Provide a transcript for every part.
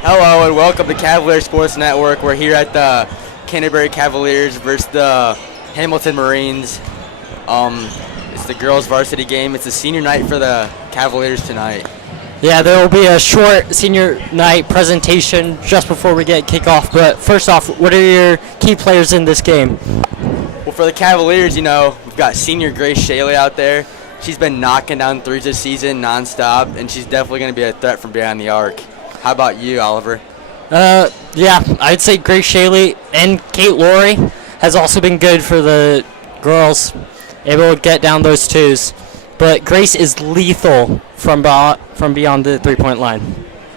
Hello and welcome to Cavaliers Sports Network. We're here at the Canterbury Cavaliers versus the Hamilton Marines. It's the girls' varsity game. It's a senior night for the Cavaliers tonight. Yeah, there will be a short senior night presentation just before we get kickoff. But first off, what are your key players in this game? Well, for the Cavaliers, we've got senior Grace Shaley out there. She's been knocking down threes this season nonstop, and she's definitely going to be a threat from behind the arc. How about you, Oliver? Yeah, I'd say Grace Shaley and Kate Laurie has also been good for the girls, able to get down those twos. But Grace is lethal from beyond the three-point line.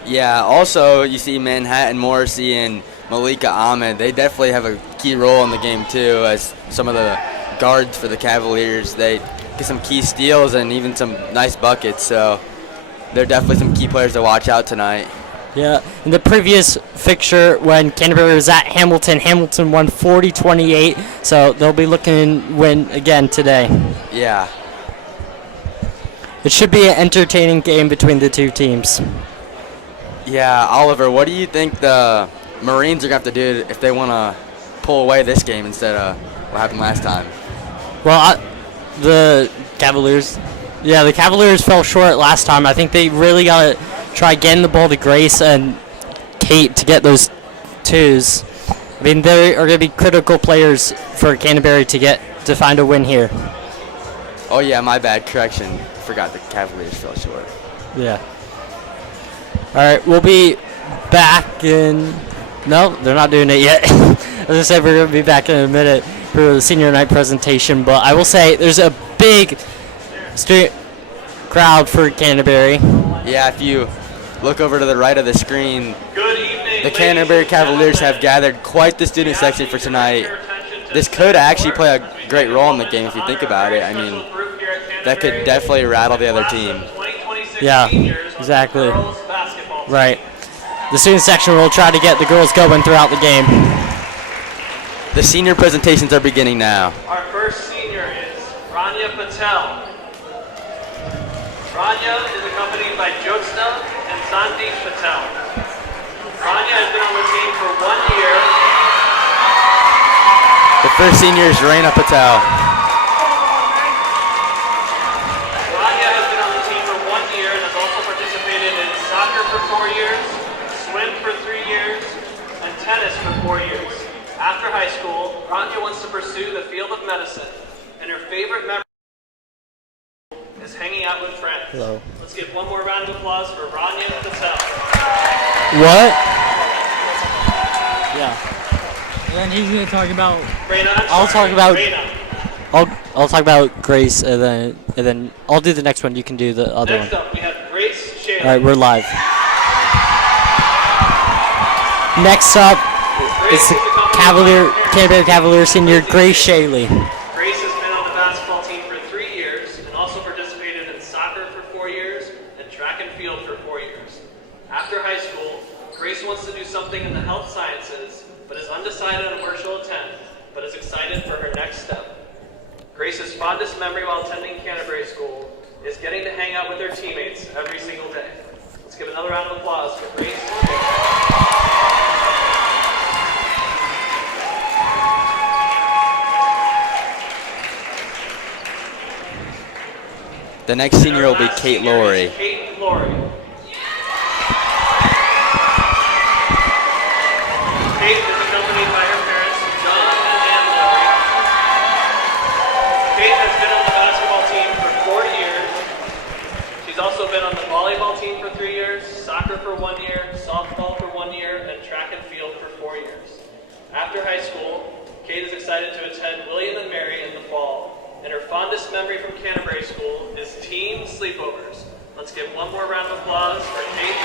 Yeah, also you see Manhattan Morrissey and Malika Ahmed. They definitely have a key role in the game too, as some of the guards for the Cavaliers. They get some key steals and even some nice buckets, so they're definitely some key players to watch out tonight. Yeah, in the previous fixture when Canterbury was at Hamilton, Hamilton won 40-28, so they'll be looking to win again today. Yeah. It should be an entertaining game between the two teams. Yeah, Oliver, what do you think the Marines are going to have to do if they want to pull away this game instead of what happened last time? Well, the Cavaliers fell short last time. I think they really got to try getting the ball to Grace and Kate to get those twos. I mean, they are going to be critical players for Canterbury to find a win here. Oh, yeah, my bad. Correction. Forgot the Cavaliers fell short. Yeah. All right, we'll be back in... No, they're not doing it yet. As I said, we're going to be back in a minute for the senior night presentation. But I will say there's a big crowd for Canterbury. Yeah, if you look over to the right of the screen, the Canterbury Cavaliers have gathered quite the student section for tonight. This could actually play a great role in the game if you think about it. I mean, that could definitely rattle the other team. Yeah, exactly. Right. The student section will try to get the girls going throughout the game. The senior presentations are beginning now. Our first senior is Rania Patel. Rania is accompanied by Jyotsna and Sandeep Patel. Rania has been on the team for 1 year. The first senior is Raina Patel. Rania has been on the team for 1 year and has also participated in soccer for 4 years, swim for 3 years, and tennis for 4 years. After high school, Rania wants to pursue the field of medicine, and her favorite memory is hanging out with friends. Hello. Let's give one more round of applause for Rania Patel. What? Yeah. And then he's gonna talk about. I'll talk about Grace, and then I'll do the next one. You can do the other Next one. up, we have Grace Shaley. All right, we're live. Next up is the Canterbury Cavalier senior Grace Shaley. Grace has been on the basketball team for 3 years and also participated in soccer for 4 years and track and field for 4 years. After high school, Grace wants to do something in the health sciences, but is undecided on where she'll attend, but is excited for her next step. Grace's fondest memory while attending Canterbury School is getting to hang out with her teammates every single day. Let's give another round of applause for Grace. The next senior will be Kate Laurie. Kate Laurie. Kate is accompanied by her parents, John and Ann Laurie. Kate has been on the basketball team for 4 years. She's also been on the volleyball team for 3 years, soccer for 1 year, softball for 1 year, and track and field for 4 years. After high school, Kate is excited to attend William and Mary in the fall. And her fondest memory from Canterbury School is team sleepovers. Let's give one more round of applause for Kate.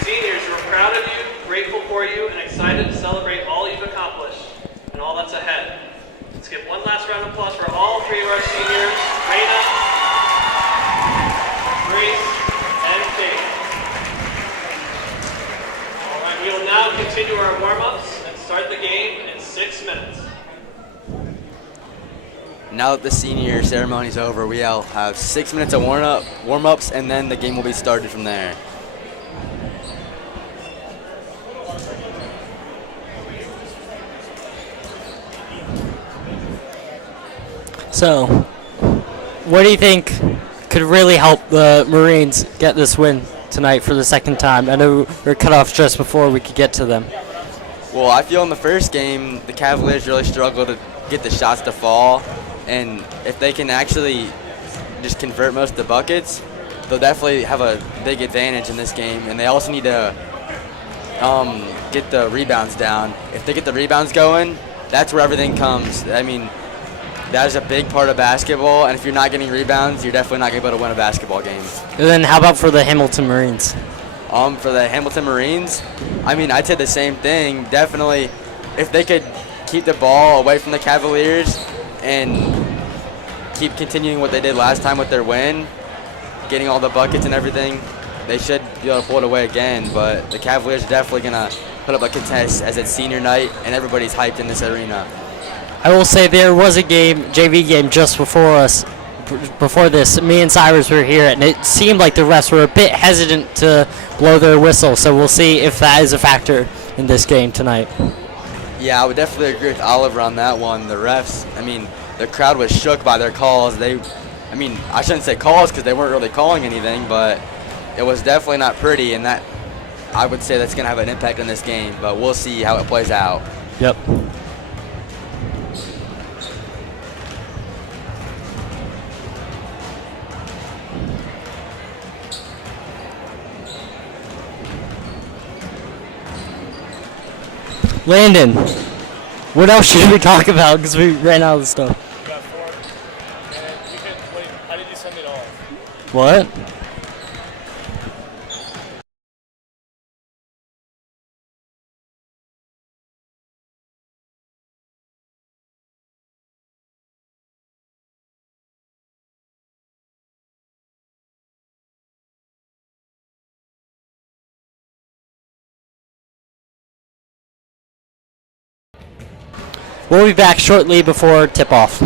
Seniors, we're proud of you, grateful for you, and excited to celebrate all you've accomplished and all that's ahead. Let's give one last round of applause for all 3 of our seniors, Raina, Grace, and Kate. We will now continue our warm-ups and start the game in 6 minutes. now that the senior ceremony is over, we'll have 6 minutes of warm-ups, and then the game will be started from there. So, what do you think could really help the Marines get this win tonight for the second time? I know we're cut off just before we could get to them. Well, I feel in the first game, the Cavaliers really struggled to get the shots to fall, and if they can actually just convert most of the buckets, they'll definitely have a big advantage in this game, and they also need to get the rebounds down. If they get the rebounds going, that's where everything comes. I mean, that is a big part of basketball, and if you're not getting rebounds, you're definitely not going to be able to win a basketball game. And then how about for the Hamilton Marines? For the Hamilton Marines, I mean, I'd say the same thing. Definitely, if they could keep the ball away from the Cavaliers and keep continuing what they did last time with their win, getting all the buckets and everything, they should be able to pull it away again. But the Cavaliers are definitely going to put up a contest as it's senior night, and everybody's hyped in this arena. I will say there was a game, JV game, just before this. Me and Cyrus were here, and it seemed like the refs were a bit hesitant to blow their whistle. So we'll see if that is a factor in this game tonight. Yeah, I would definitely agree with Oliver on that one. The refs, I mean, the crowd was shook by their calls. I shouldn't say calls because they weren't really calling anything, but it was definitely not pretty, and that, I would say that's going to have an impact on this game, but we'll see how it plays out. Yep. Landon, what else should we talk about? Because we ran out of stuff. You got 4. And you can wait. How did you send it off? What? We'll be back shortly before tip-off.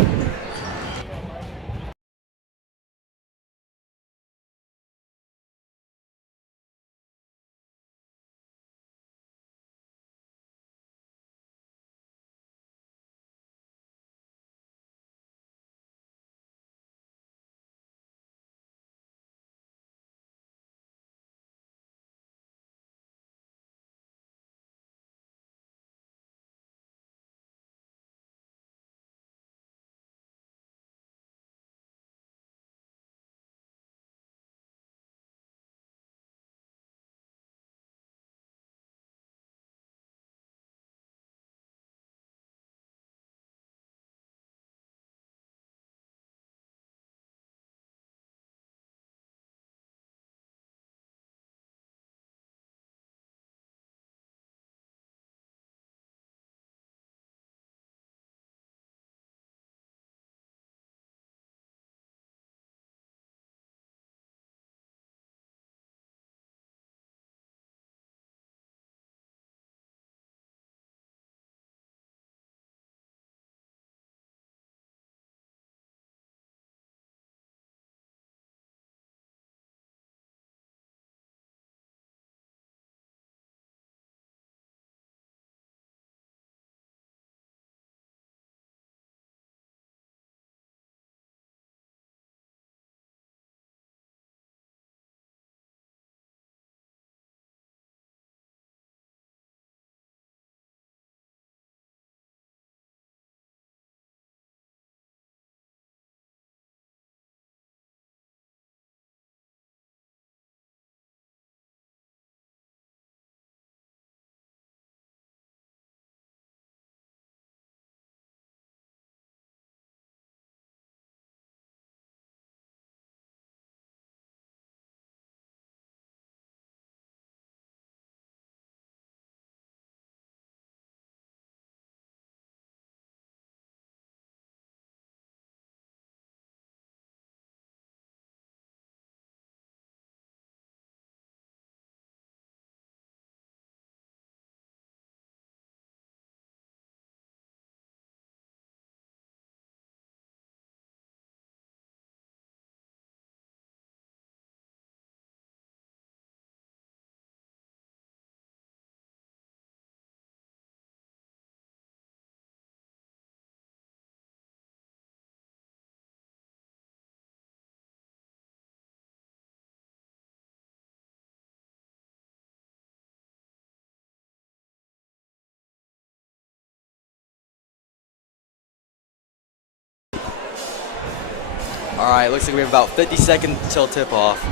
All right, looks like we have about 50 seconds till tip-off.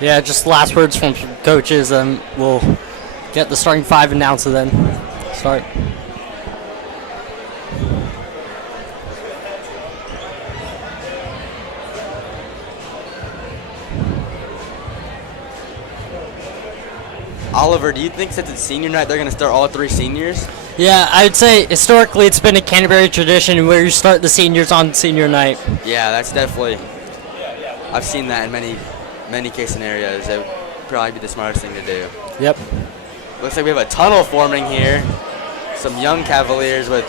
Yeah, just last words from coaches, and we'll get the starting five announced and then start. Oliver, do you think since it's senior night, they're going to start all three seniors? Yeah, I would say historically it's been a Canterbury tradition where you start the seniors on senior night. Yeah, that's definitely. I've seen that in many case scenarios. That would probably be the smartest thing to do. Yep. Looks like we have a tunnel forming here. Some young Cavaliers with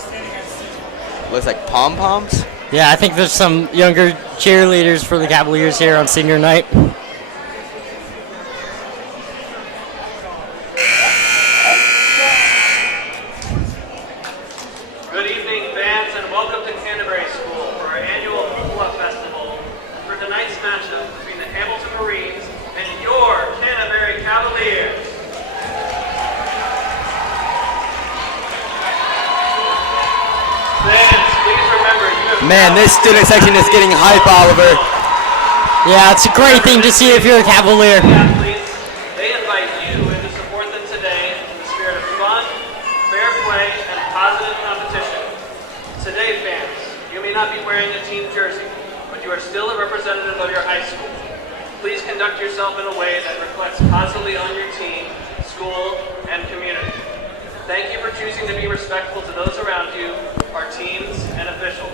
looks like pom-poms. Yeah, I think there's some younger cheerleaders for the Cavaliers here on senior night. Good evening, fans, and welcome to Canterbury School for our annual Cupola Festival and for tonight's matchup between the Hamilton Marines and your Canterbury Cavaliers. Fans, please remember you have Man, this student section is getting hype, Oliver. Yeah, it's a great thing to see if you're a Cavalier. athletes. They invite you and to support them today in the spirit of fun, fair play, and positive competition. Today, fans, you may not be wearing a team jersey, but you are still a representative of your high school. Please conduct yourself in a way that reflects positively on your team, school, and community. Thank you for choosing to be respectful to those around you, our teams, and officials.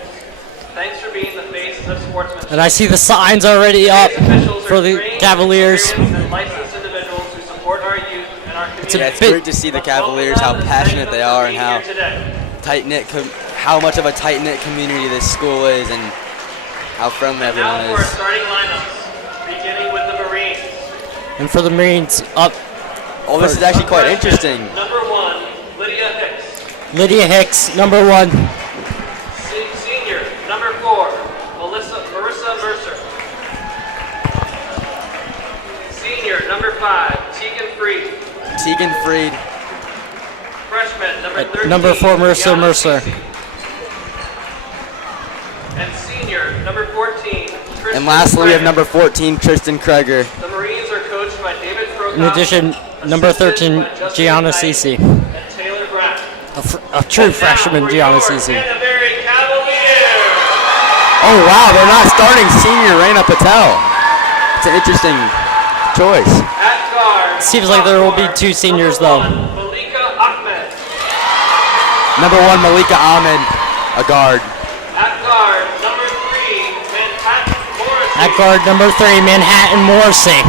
Thanks for being the face of sportsmanship. And I see the signs already up Today's officials are for the trained, Cavaliers. experienced, and licensed individuals who support our youth and our community. Yeah, it's great to see the Cavaliers, how passionate they are, and how Today. how much of a tight-knit community this school is, and how friendly everyone Now for our is. starting lineups, beginning with the Marines. And for the Marines, up Oh, this is actually quite interesting. Number 1, Lydia Hicks. Lydia Hicks, number 1. Senior, number 4, Marissa Mercer. Senior, number 5, Tegan Freed. Tegan Freed. Freshman, number 13, Number 4, Marissa Gianna Mercer. Cece. And senior, number 14, Tristan And lastly, we have Kreger. number 14, Tristan Kreger. The Marines are coached by David Prokop. In addition, number 13, assisted by Justin Gianna Knight Cece. And Taylor Brown. A true freshman, Now for Gianna your Cece. Canterbury Cavaliers. Oh wow, they're not starting senior Raina Patel. It's an interesting choice. At guard, Seems like there will be sophomore, 2 seniors, number though. 1, Malika Ahmed. Number 1, Malika Ahmed, a guard. At guard, number 3, Manhattan Morrissey. At guard, number 3, Manhattan Morrissey.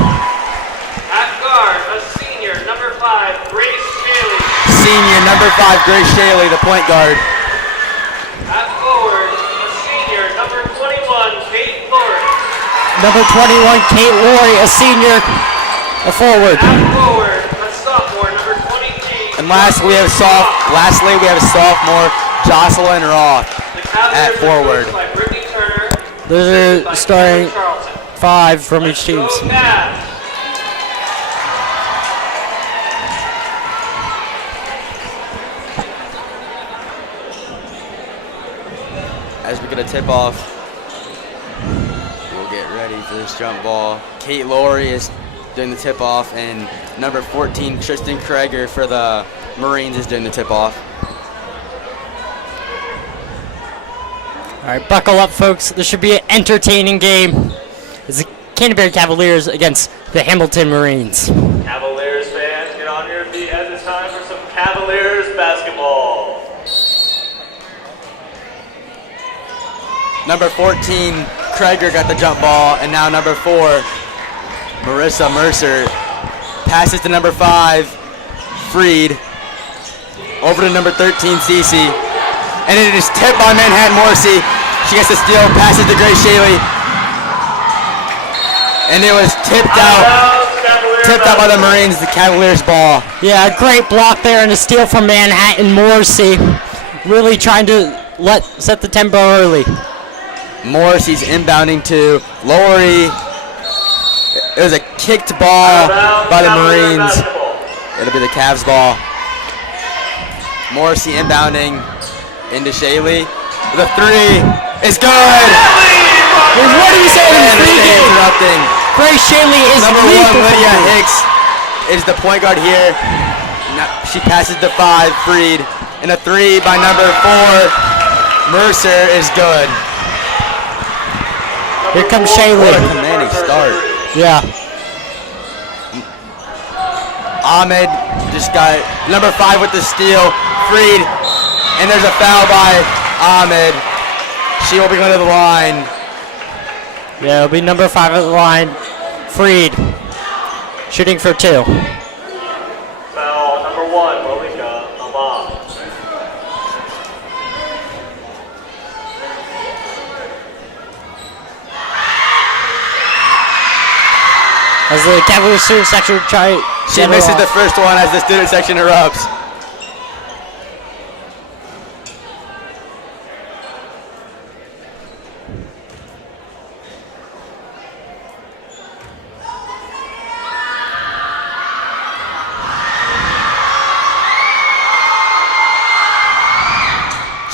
At guard, a senior, number 5, Grace Haley. Senior, number 5, Grace Shaley, the point guard. At forward, a senior, number 21, Kate Lawrence. Number 21, Kate Laurie, a senior, a forward. At forward, a sophomore, number 23. And lastly, we have sophomore Jocelyn Roth The Cavaliers at are forward. coached by Brittany Turner. Those assisted are by starting Kevin Charlton. 5 from each team. Go Cavs. As we get a tip off, we'll get ready for this jump ball. Kate Laurie is doing the tip off, and number 14, Tristan Kreger for the Marines is doing the tip off. All right, buckle up, folks. This should be an entertaining game. It's the Canterbury Cavaliers against the Hamilton Marines. Cavaliers fans, get on your feet as it's time for some Cavaliers basketball. Number 14, Kreger got the jump ball, and now number 4, Marissa Mercer passes to number 5, Freed, over to number 13, Cece, and it is tipped by Manhattan Morrissey. She gets the steal, passes to Grace Shaley, and it was tipped out by the Marines, the Cavaliers ball. Yeah, a great block there and a steal from Manhattan Morrissey. Really trying to set the tempo early. Morrissey's inbounding to Laurie. It was a kicked ball by the Marines. It'll be the Cavs ball. Morrissey inbounding into Shaley. The 3 is good. What are you saying in the And free game? interrupting. Grace Shaley is Number 1, lethal. Lydia Hicks is the point guard here. She passes to 5, Freed. And a 3 by number 4, Mercer is good. Here comes What a Shaley. commanding start. Yeah. Ahmed just got number 5 with the steal. Freed. And there's a foul by Ahmed. She will be going to the line. Yeah, it'll be number 5 at the line. Freed. Shooting for 2. Foul number 1, Malika Abba. As the Cavaliers student section try. She misses the first one as the student section erupts.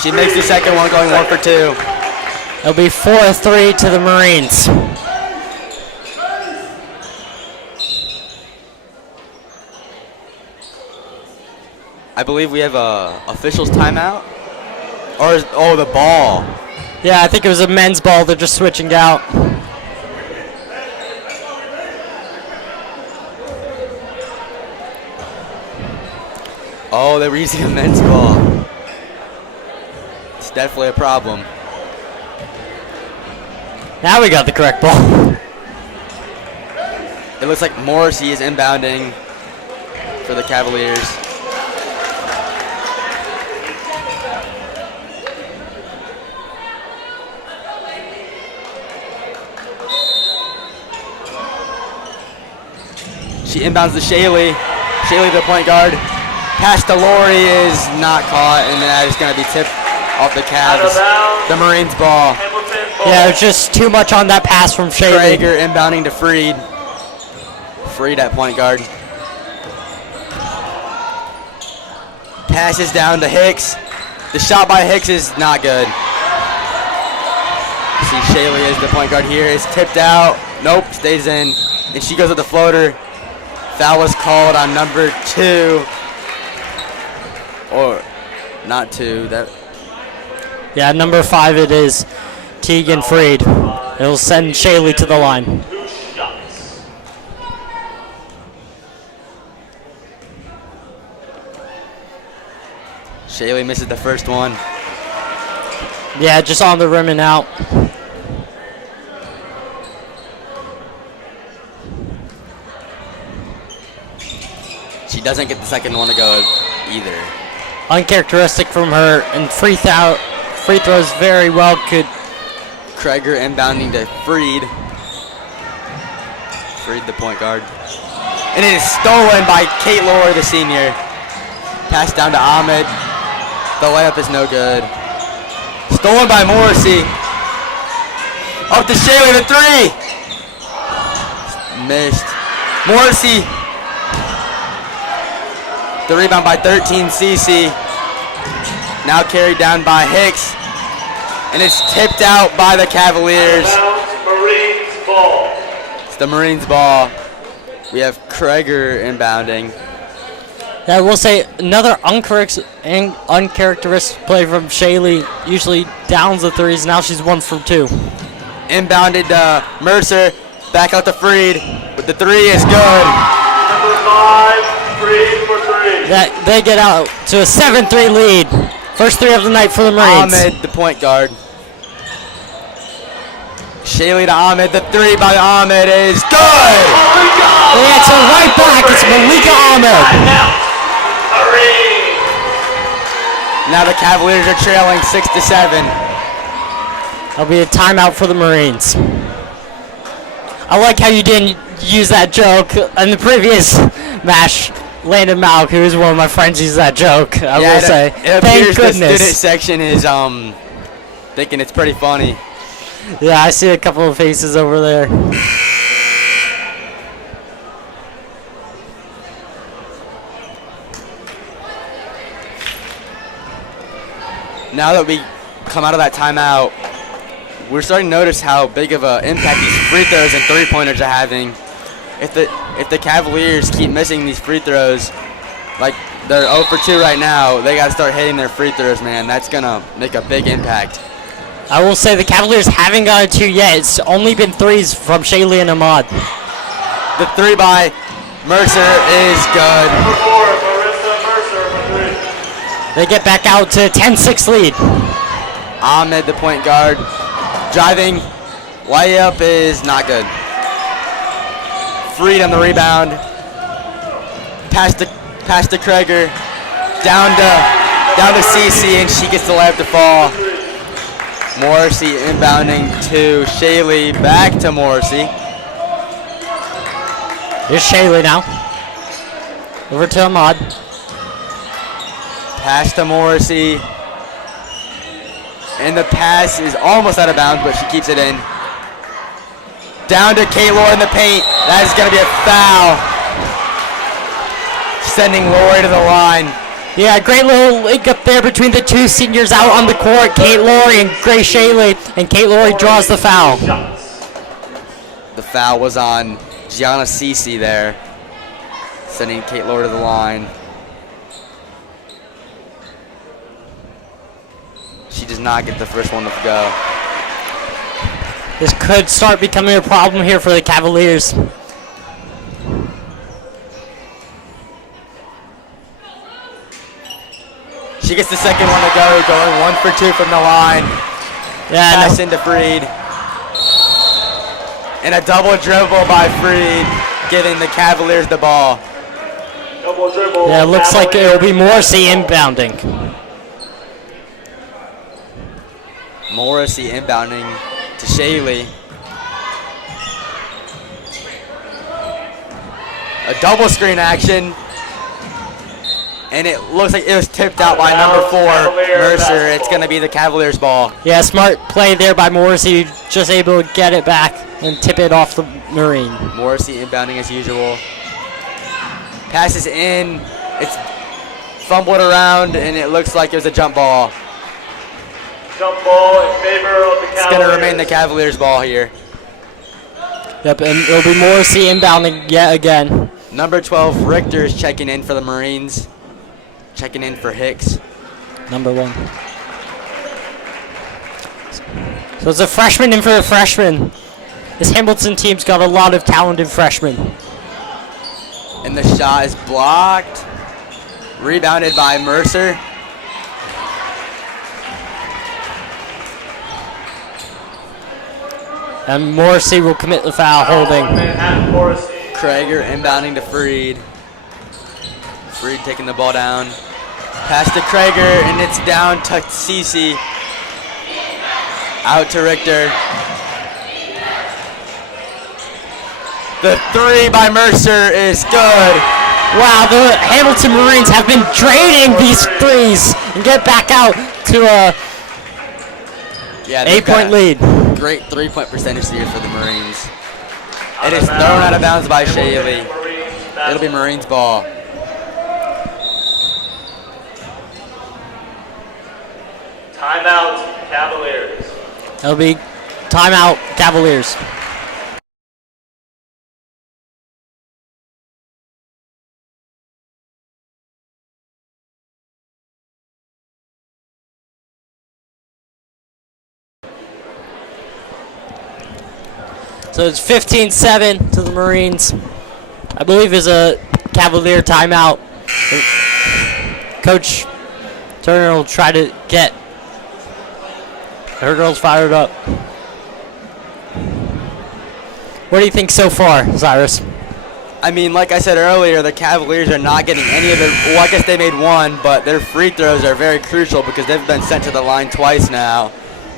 She makes the second one, going 1 for 2. It'll be 4-3 to the Marines. I believe we have a official's timeout. Oh, the ball. Yeah, I think it was a men's ball. They're just switching out. Oh, they were using a men's ball. It's definitely a problem. Now we got the correct ball. It looks like Morrissey is inbounding for the Cavaliers. She inbounds to Shaley. Shaley, the point guard. Pass to Lori is not caught, and that is going to be tipped off the Cavs. The Marines ball. Yeah, it's just too much on that pass from Shaley. Traeger inbounding to Freed. Freed at point guard. Passes down to Hicks. The shot by Hicks is not good. See Shaley is the point guard here. It's tipped out. Nope, stays in. And she goes with the floater. Foul was called on number 2. Or not 2. Yeah, number 5 it is. Teagan Freed. It'll send Shaley to the line. Shaley misses the first one. Yeah, just on the rim and out. She doesn't get the second one to go either. Uncharacteristic from her, and free throws very well. Could Krieger inbounding to Freed. Freed, the point guard. And it is stolen by Kate Lohr, the senior. Pass down to Ahmed. The layup is no good. Stolen by Morrissey. Up to Shaley, the 3. Missed. Morrissey. The rebound by 13, Cece. Now carried down by Hicks. And it's tipped out by the Cavaliers. Marines ball. It's the Marines ball. We have Krieger inbounding. Yeah, we'll say another uncharacteristic play from Shaley. Usually downs the threes. Now she's 1 from 2. Inbounded Mercer. Back out to Freed. But the 3 is good. Number 5, Freed for 3. They get out to a 7-3 lead. First 3 of the night for the Marines. Ahmed, the point guard. Shaley to Ahmed. The 3 by Ahmed is good. Yeah, it's a right back. It's Malika Ahmed. Now the Cavaliers are trailing 6-7. That'll be a timeout for the Marines. I like how you didn't use that joke in the previous match. Landon Malk, who is one of my friends, used that joke. I will say. It Thank appears the student goodness. section is thinking it's pretty funny. Yeah, I see a couple of faces over there. Now that we come out of that timeout, we're starting to notice how big of an impact these free throws and three-pointers are having. If the Cavaliers keep missing these free throws, like they're 0 for 2 right now, they got to start hitting their free throws, man. That's going to make a big impact. I will say the Cavaliers haven't gotten 2 yet. It's only been 3s from Shaylee and Ahmad. The 3 by Mercer is good. Number 4, Marissa Mercer for 3. They get back out to 10-6 lead. Ahmed, the point guard, driving. Layup is not good. Freed on the rebound. Pass to Kreger. Down to CC, and she gets the layup to fall. Morrissey inbounding to Shaylee. Back to Morrissey. Here's Shaylee now. Over to Ahmad. Pass to Morrissey. And the pass is almost out of bounds, but she keeps it in. Down to Kate Lori in the paint. That is going to be a foul. Sending Lori to the line. Yeah, great little link up there between the 2 seniors out on the court, Kate Lori and Grace Shaylee, and Kate Lori draws the foul. The foul was on Gianna Cece there, sending Kate Lori to the line. She does not get the first one to go. This could start becoming a problem here for the Cavaliers. She gets the second one to go, going 1 for 2 from the line. Yeah, Pass into Freed. And a double dribble by Freed, giving the Cavaliers the ball. Double dribble. Yeah, it looks like it'll be Morrissey inbounding. Morrissey inbounding to Shaylee. A double screen action. And it looks like it was tipped out by number 4, Mercer. It's going to be the Cavaliers' ball. Yeah, smart play there by Morrissey, just able to get it back and tip it off the Marine. Morrissey inbounding as usual. Passes in. It's fumbled around, and it looks like it was a jump ball. Jump ball in favor of the Cavaliers. It's going to remain the Cavaliers' ball here. Yep, and it'll be Morrissey inbounding yet again. Number 12, Richter is checking in for the Marines. Checking in for Hicks. Number 1. So it's a freshman in for a freshman. This Hamilton team's got a lot of talented freshmen. And the shot is blocked. Rebounded by Mercer. And Morrissey will commit the foul holding. Kreger inbounding to Freed. Freed taking the ball down. Pass to Kreger, and it's down to Cece. Out to Richter. The 3 by Mercer is good. Wow, the Hamilton Marines have been draining these threes and get back out to a 8-point lead. Great 3-point percentage here for the Marines. It is thrown out of bounds by Shaylee. It'll be Marines' ball. Timeout, Cavaliers. It'll be timeout, Cavaliers. So it's 15-7 to the Marines. I believe is a Cavalier timeout. Coach Turner will try to get her girls fired up. What do you think so far, Cyrus? I mean, like I said earlier, the Cavaliers are not getting any of their, well, I guess they made 1, but their free throws are very crucial because they've been sent to the line twice now.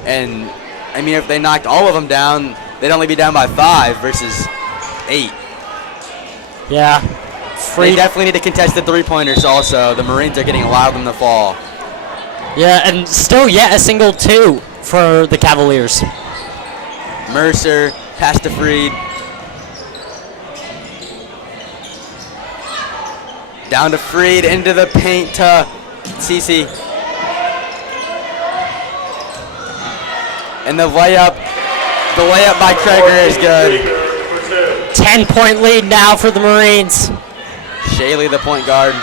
And, I mean, if they knocked all of them down, they'd only be down by 5 versus 8. Yeah. They definitely need to contest the three-pointers also. The Marines are getting a lot of them to fall. Yeah, and still yet a single 2 for the Cavaliers. Mercer, pass to Freed. Down to Freed, into the paint to Cece. And the layup by Krager is good. 10-point lead now for the Marines. Shaley, the point guard.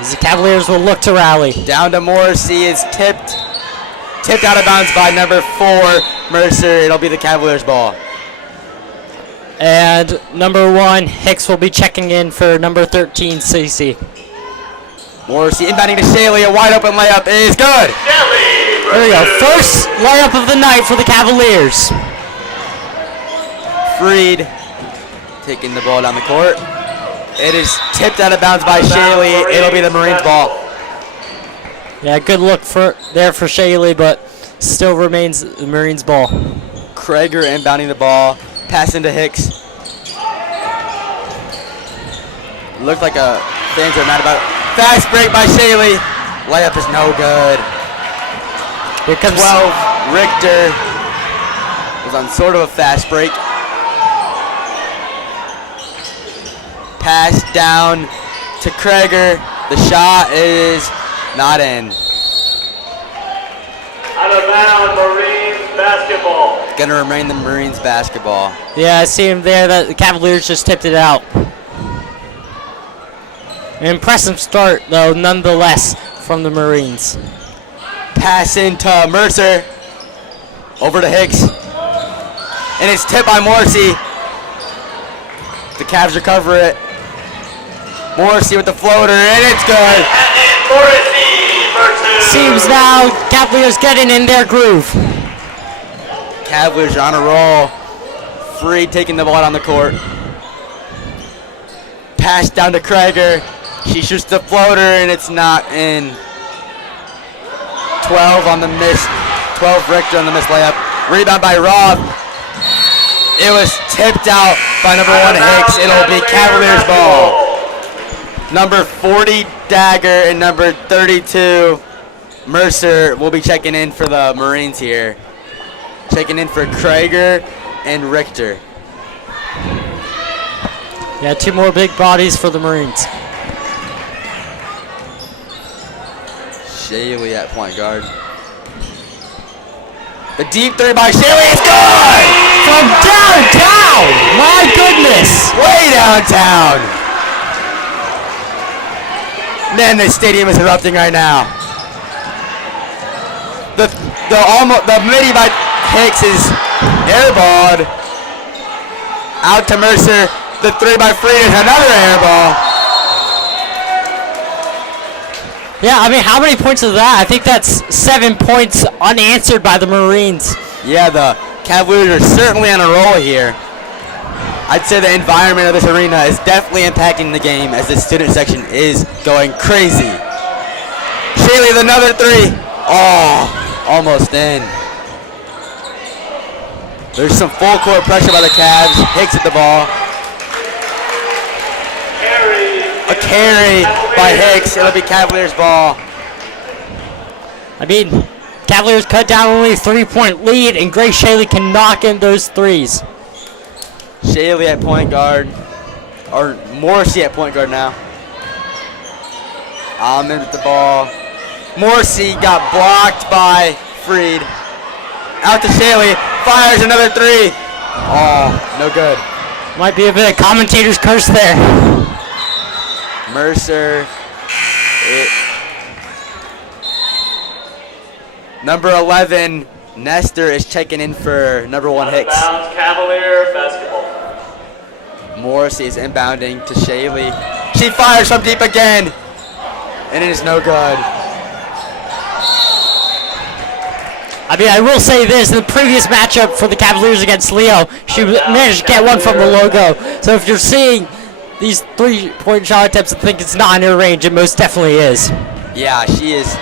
As the Cavaliers will look to rally. Down to Morrissey is tipped out of bounds by number 4, Mercer. It'll be the Cavaliers' ball. And number 1, Hicks will be checking in for number 13, Cece. Morrissey inbounding to Shaley. A wide open layup is good. There we go. First layup of the night for the Cavaliers. Freed taking the ball down the court. It is tipped out of bounds by Shaley. It'll be the Marines' ball. Yeah, good look for Shaley, but still remains the Marines' ball. Krager inbounding the ball. Pass into Hicks. Looked like fans are mad about it. Fast break by Shaley. Layup is no good. Here comes 12. Richter was on sort of a fast break. Pass down to Krager. The shot is not in. Out of bounds, Marines basketball. Gonna remain the Marines basketball. Yeah, I see him there. The Cavaliers just tipped it out. An impressive start, though, nonetheless, from the Marines. Pass into Mercer. Over to Hicks. And it's tipped by Morrissey. The Cavs recover it. Morrissey with the floater, and it's good. And Morrissey versus. Seems now Cavaliers getting in their groove. Cavaliers are on a roll. Freed taking the ball on the court. Pass down to Krager. She shoots the floater, and it's not in. 12 on the miss. 12 Richter on the missed layup. Rebound by Roth. It was tipped out by number 1 Hicks. It'll be Cavaliers ball. Number 40 Dagger and number 32 Mercer will be checking in for the Marines here. Checking in for Krager and Richter. Yeah, 2 more big bodies for the Marines. Shaley at point guard. The deep 3 by Shaley is good! From downtown! My goodness! Way downtown! Man, this stadium is erupting right now. The midi by Hicks is airballed. Out to Mercer. The 3 by Freed is another airball. Yeah, I mean, how many points is that? I think that's 7 points unanswered by the Marines. Yeah, the Cavaliers are certainly on a roll here. I'd say the environment of this arena is definitely impacting the game as the student section is going crazy. Shaley with another 3. Oh, almost in. There's some full court pressure by the Cavs. Hicks at the ball. A carry by Hicks. It'll be Cavaliers ball. I mean, Cavaliers cut down only a 3-point lead, and Grace Shaley can knock in those threes. Shaley at point guard. Or Morrissey at point guard now. Ahmed with the ball. Morrissey got blocked by Freed. Out to Shaley. Fires another 3. Oh, no good. Might be a bit of commentator's curse there. Mercer. Number 11, Nestor is checking in for number 1 Hicks. Bounds, Cavalier basketball. Morrissey is inbounding to Shaley. She fires from deep again, and it is no good. I mean, I will say this, in the previous matchup for the Cavaliers against Leo, she managed to get one from the logo. So if you're seeing these 3-point shot attempts and think it's not in her range, it most definitely is. Yeah, she is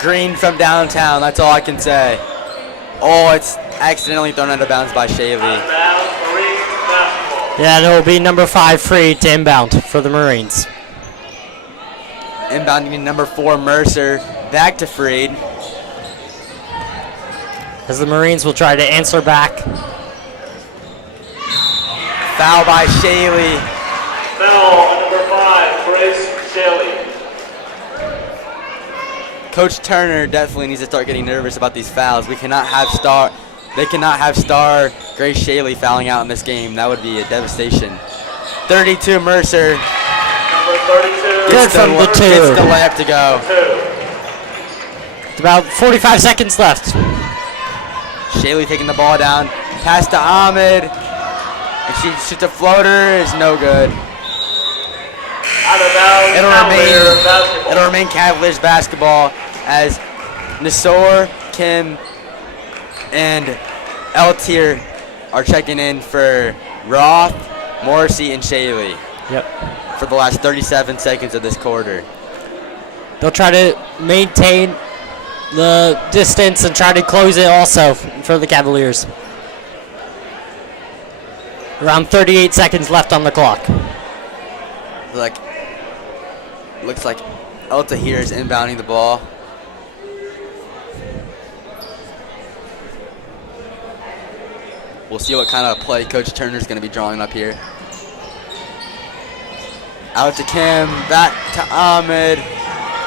green from downtown, that's all I can say. Oh, it's accidentally thrown out of bounds by Shaley. Yeah, and it will be number 5 Free to inbound for the Marines. Inbounding to number 4 Mercer, back to Freed. As the Marines will try to answer back. Foul by Shaley. Foul on number 5, Grace Shaley. Coach Turner definitely needs to start getting nervous about these fouls. They cannot have star Grace Shaley fouling out in this game. That would be a devastation. 32 Mercer. Number 32. Good from the two. Gets the layup to go. It's about 45 seconds left. Shaley taking the ball down. Pass to Ahmed. And she shoots a floater. Is no good. Out of bounds. Cavaliers basketball. It'll remain Cavaliers basketball as Nasor, Kim, and Eltier are checking in for Roth, Morrissey, and Shaley Yep. for the last 37 seconds of this quarter. They'll try to maintain the distance and try to close it also for the Cavaliers. Around 38 seconds left on the clock. Looks like Elta here is inbounding the ball. We'll see what kind of play Coach Turner's going to be drawing up here. Out to Kim, back to Ahmed.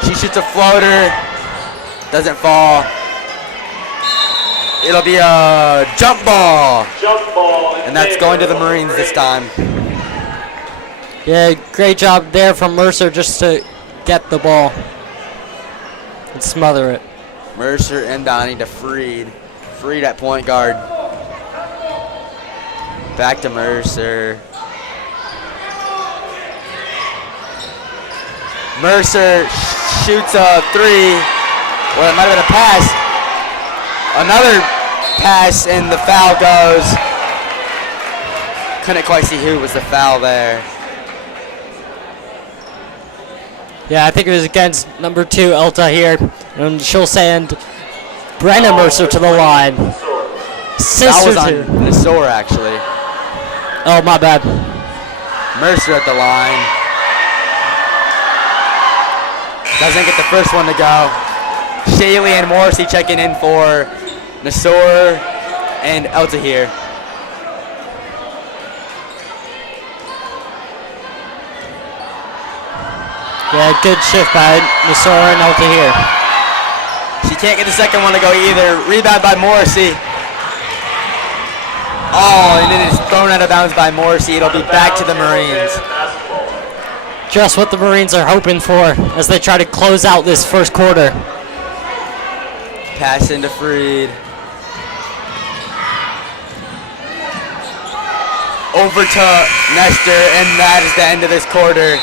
She shoots a floater. Doesn't fall. It'll be a jump ball. Jump ball. And that's going to the Marines this time. Yeah, great job there from Mercer just to get the ball and smother it. Mercer inbounding to Freed. Freed at point guard. Back to Mercer. Mercer shoots a three. Well, it might have been a pass. Another pass, and the foul goes. Couldn't quite see who was the foul there. Yeah, I think it was against number 2, Elta here. And she'll send Brenna Mercer to the line. That Sisters was on here. Nasor, actually. Oh, my bad. Mercer at the line. Doesn't get the first one to go. Shaley and Morrissey checking in for Nasor and Elta here. Yeah, good shift by Nasora and Elta here. She can't get the second one to go either. Rebound by Morrissey. Oh, and it is thrown out of bounds by Morrissey. It'll be back to the Marines. Just what the Marines are hoping for as they try to close out this first quarter. Pass into Freed. Over to Nestor, and that is the end of this quarter.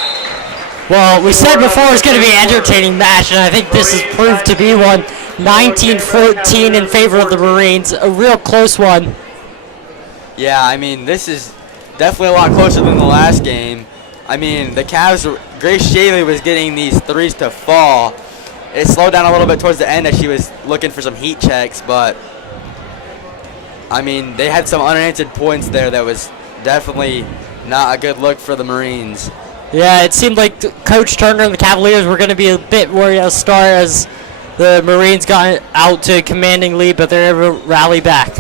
Well, we said before it was going to be an entertaining match, and I think this has proved to be one. 19-14 in favor of the Marines. A real close one. Yeah, I mean, this is definitely a lot closer than the last game. I mean, the Cavs, Grace Shaley was getting these threes to fall. It slowed down a little bit towards the end as she was looking for some heat checks, but I mean, they had some unanswered points there that was definitely not a good look for the Marines. Yeah, it seemed like Coach Turner and the Cavaliers were going to be a bit worried at the start as the Marines got out to a commanding lead, but they're able to rally back.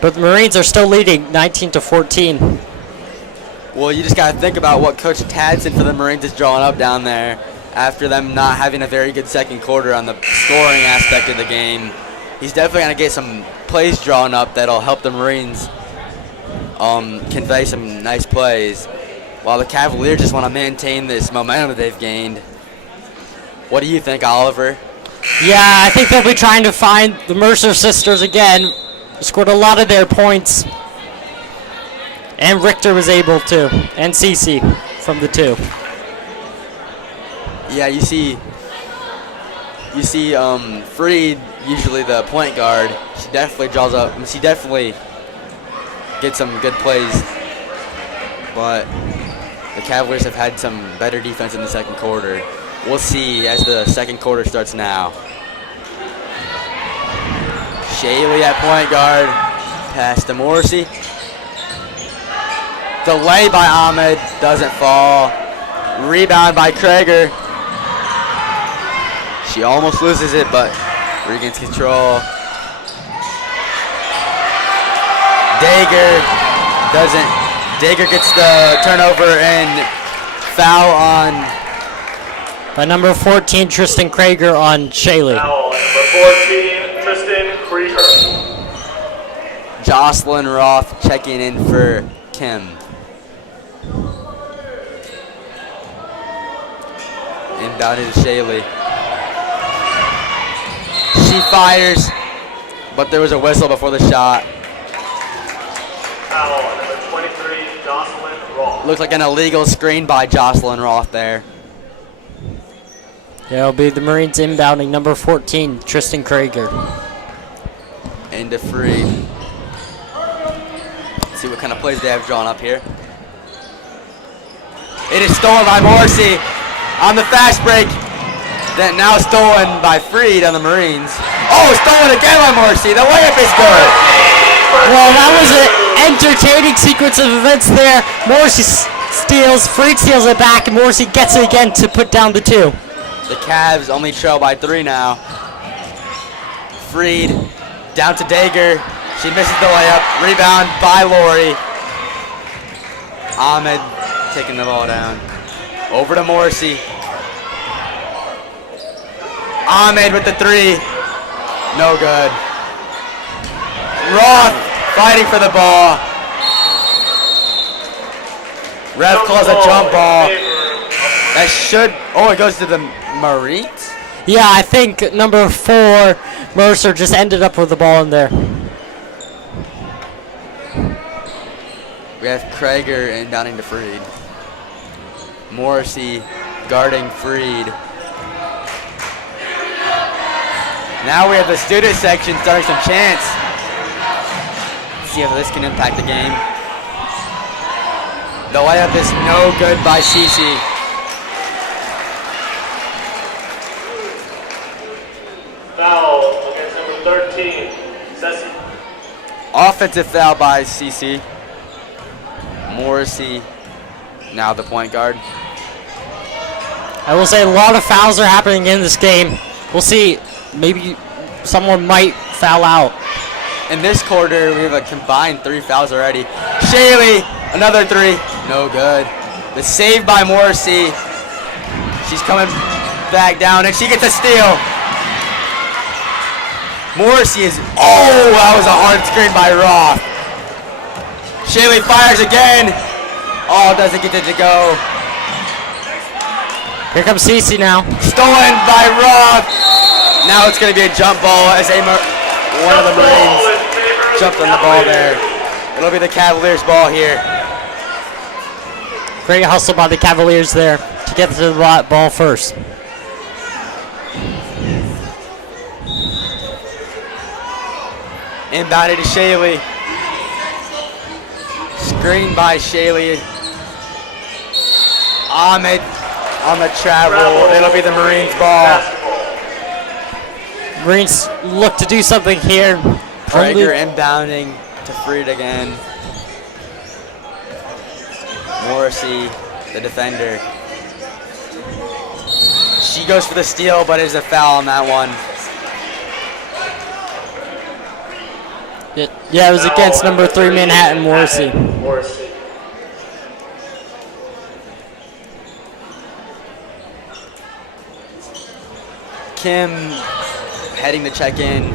But the Marines are still leading 19-14. Well, you just got to think about what Coach Tadson for the Marines is drawing up down there after them not having a very good second quarter on the scoring aspect of the game. He's definitely going to get some plays drawn up that'll help the Marines convey some nice plays, while the Cavaliers just want to maintain this momentum that they've gained. What do you think, Oliver? Yeah, I think they'll be trying to find the Mercer sisters again. Scored a lot of their points. And Richter was able to. And Cece from the 2. Yeah, you see Freed, usually the point guard. She definitely draws up. She definitely gets some good plays, but the Cavaliers have had some better defense in the second quarter. We'll see as the second quarter starts now. Shaley at point guard. Pass to Morrissey. Delay by Ahmed. Doesn't fall. Rebound by Krager. She almost loses it, but regains control. Dager gets the turnover and foul on by number 14, Tristan Krager on Shaley. Foul, number 14, Tristan Krieger. Jocelyn Roth checking in for Kim. Inbounded to Shaley. She fires, but there was a whistle before the shot. Foul, number 23, Jocelyn Roth. Looks like an illegal screen by Jocelyn Roth there. Yeah, it'll be the Marines inbounding number 14, Tristan Krager. Into Freed. Let's see what kind of plays they have drawn up here. It is stolen by Morrissey on the fast break. Then now stolen by Freed on the Marines. Oh, stolen again by Morrissey. The layup is good. Well, that was an entertaining sequence of events there. Morrissey steals, Freed steals it back, and Morrissey gets it again to put down the 2. The Cavs only trail by 3 now. Freed down to Dager. She misses the layup. Rebound by Lori. Ahmed taking the ball down. Over to Morrissey. Ahmed with the 3. No good. Roth fighting for the ball. Ref calls a jump ball. That should, it goes to the Marines? Yeah, I think number 4, Mercer, just ended up with the ball in there. We have Krager inbounding to Freed. Morrissey guarding Freed. Now we have the student section starting some chants. Let's see how this can impact the game. The layup is no good by Cece. Foul against number 13, Ceci. Offensive foul by Cece. Morrissey, now the point guard. I will say a lot of fouls are happening in this game. We'll see. Maybe someone might foul out. In this quarter, we have a combined 3 fouls already. Shaley, another 3, no good. The save by Morrissey. She's coming back down, and she gets a steal. Morrissey is, that was a hard screen by Roth. Shaley fires again. Doesn't get it to go. Here comes Cece now. Stolen by Roth. Now it's going to be a jump ball as one of the Marines jumped on the ball there. It'll be the Cavaliers' ball here. Great hustle by the Cavaliers there to get to the ball first. Inbounded to Shaley. Screen by Shaley. Ahmed on the travel. It'll be the Marines' ball. Marines look to do something here. Krager inbounding to Freed again. Morrissey, the defender. She goes for the steal, but it's a foul on that one. Yeah, it was against number 3 Manhattan, Morrissey. Kim heading to check in.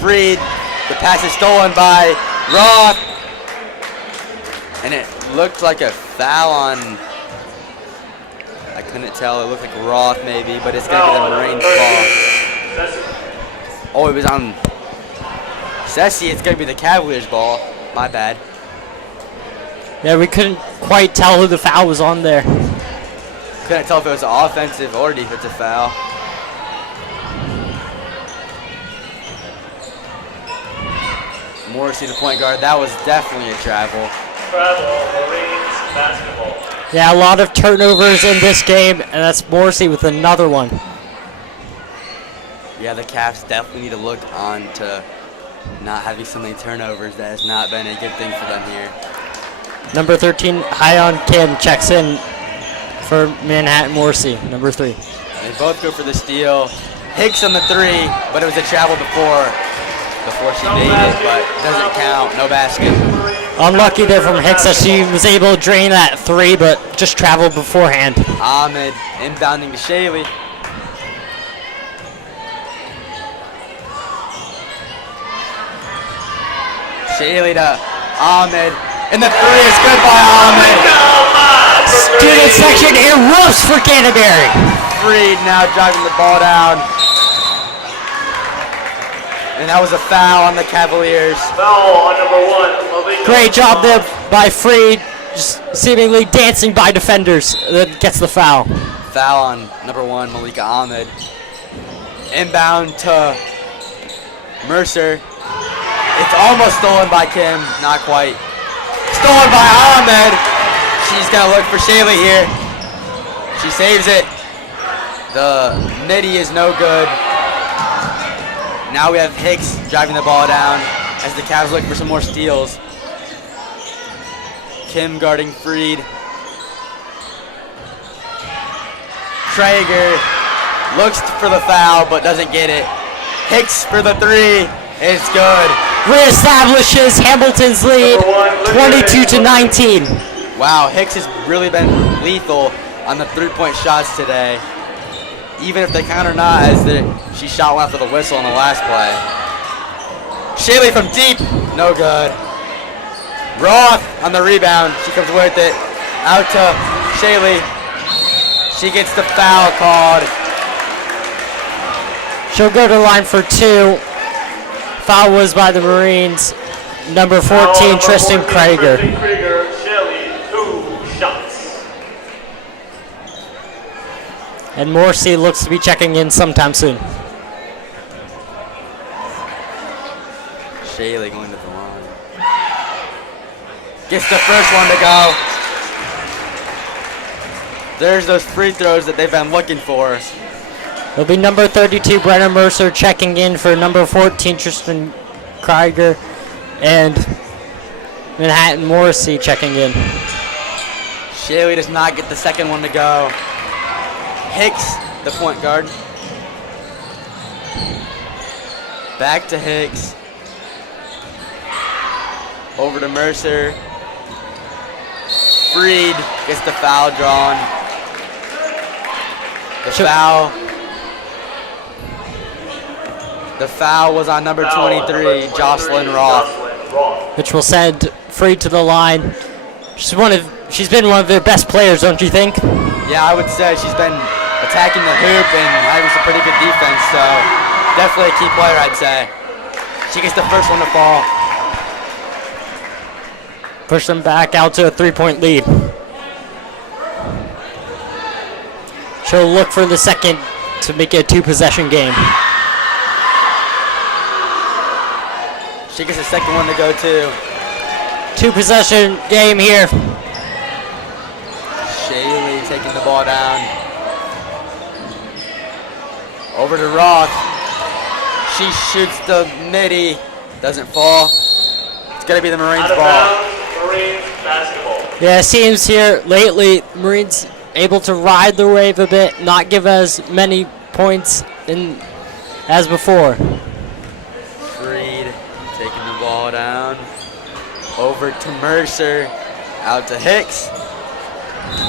Freed, the pass is stolen by Roth. And it looked like a foul on, I couldn't tell, it looked like Roth maybe, but it's going to be the Marines' ball. It was on Ceci. It's going to be the Cavaliers' ball. My bad. Yeah, we couldn't quite tell who the foul was on there. Couldn't tell if it was offensive or defensive foul. Morrissey, the point guard. That was definitely a travel. Marines basketball. Yeah, a lot of turnovers in this game, and that's Morrissey with another one. Yeah, the Cavs definitely need to look on to not having so many turnovers. That has not been a good thing for them here. Number 13, Hyon Kim checks in for Manhattan Morrissey, number 3. They both go for the steal. Hicks on the 3, but it was a travel before. before she made it, but doesn't count. No basket. Unlucky there from Hicks that she was able to drain that three, but just traveled beforehand. Ahmed inbounding to Shaylee. Shaylee to Ahmed. And the three is good by Ahmed. Student section erupts for Canterbury. Freed now driving the ball down. And that was a foul on the Cavaliers. Foul on number 1. Great job there by Freed, just seemingly dancing by defenders. That gets the foul. Foul on number 1, Malika Ahmed. Inbound to Mercer. It's almost stolen by Kim, not quite. Stolen by Ahmed. She's gonna look for Shaylee here. She saves it. The midi is no good. Now we have Hicks driving the ball down as the Cavs look for some more steals. Kim guarding Freed. Traeger looks for the foul but doesn't get it. Hicks for the three. It's good. Reestablishes Hamilton's lead, 22-19. Wow, Hicks has really been lethal on the three-point shots today. Even if they count or not, as she shot one after the whistle on the last play. Shaylee from deep, no good. Roth on the rebound, she comes with it. Out to Shaylee. She gets the foul called. She'll go to the line for two. Foul was by the Marines. Number 14, Tristan Krieger. Shaylee, 2 shots. And Morrissey looks to be checking in sometime soon. Shaylee going to the line. Gets the first one to go. There's those free throws that they've been looking for. It'll be number 32, Brenna Mercer, checking in for number 14, Tristan Krieger, and Manhattan Morrissey checking in. Shaylee does not get the second one to go. Hicks, the point guard. Back to Hicks. Over to Mercer. Freed gets the foul drawn. The foul was on number 23, Jocelyn Roth. Which will send Freed to the line. She's been one of their best players, don't you think? Yeah, I would say she's been attacking the hoop and having some pretty good defense, so definitely a key player, I'd say. She gets the first one to fall. Push them back out to a 3-point lead. She'll look for the second to make it a 2-possession game. She gets the second one to go too. 2-possession game here. Shaylee taking the ball down. Over to Roth. She shoots the midi. Doesn't fall. It's going to be the Marines' Out of ball. bounds, Marines basketball. Yeah, it seems here lately, Marines able to ride the wave a bit, not give as many points as before. Freed taking the ball down. Over to Mercer. Out to Hicks.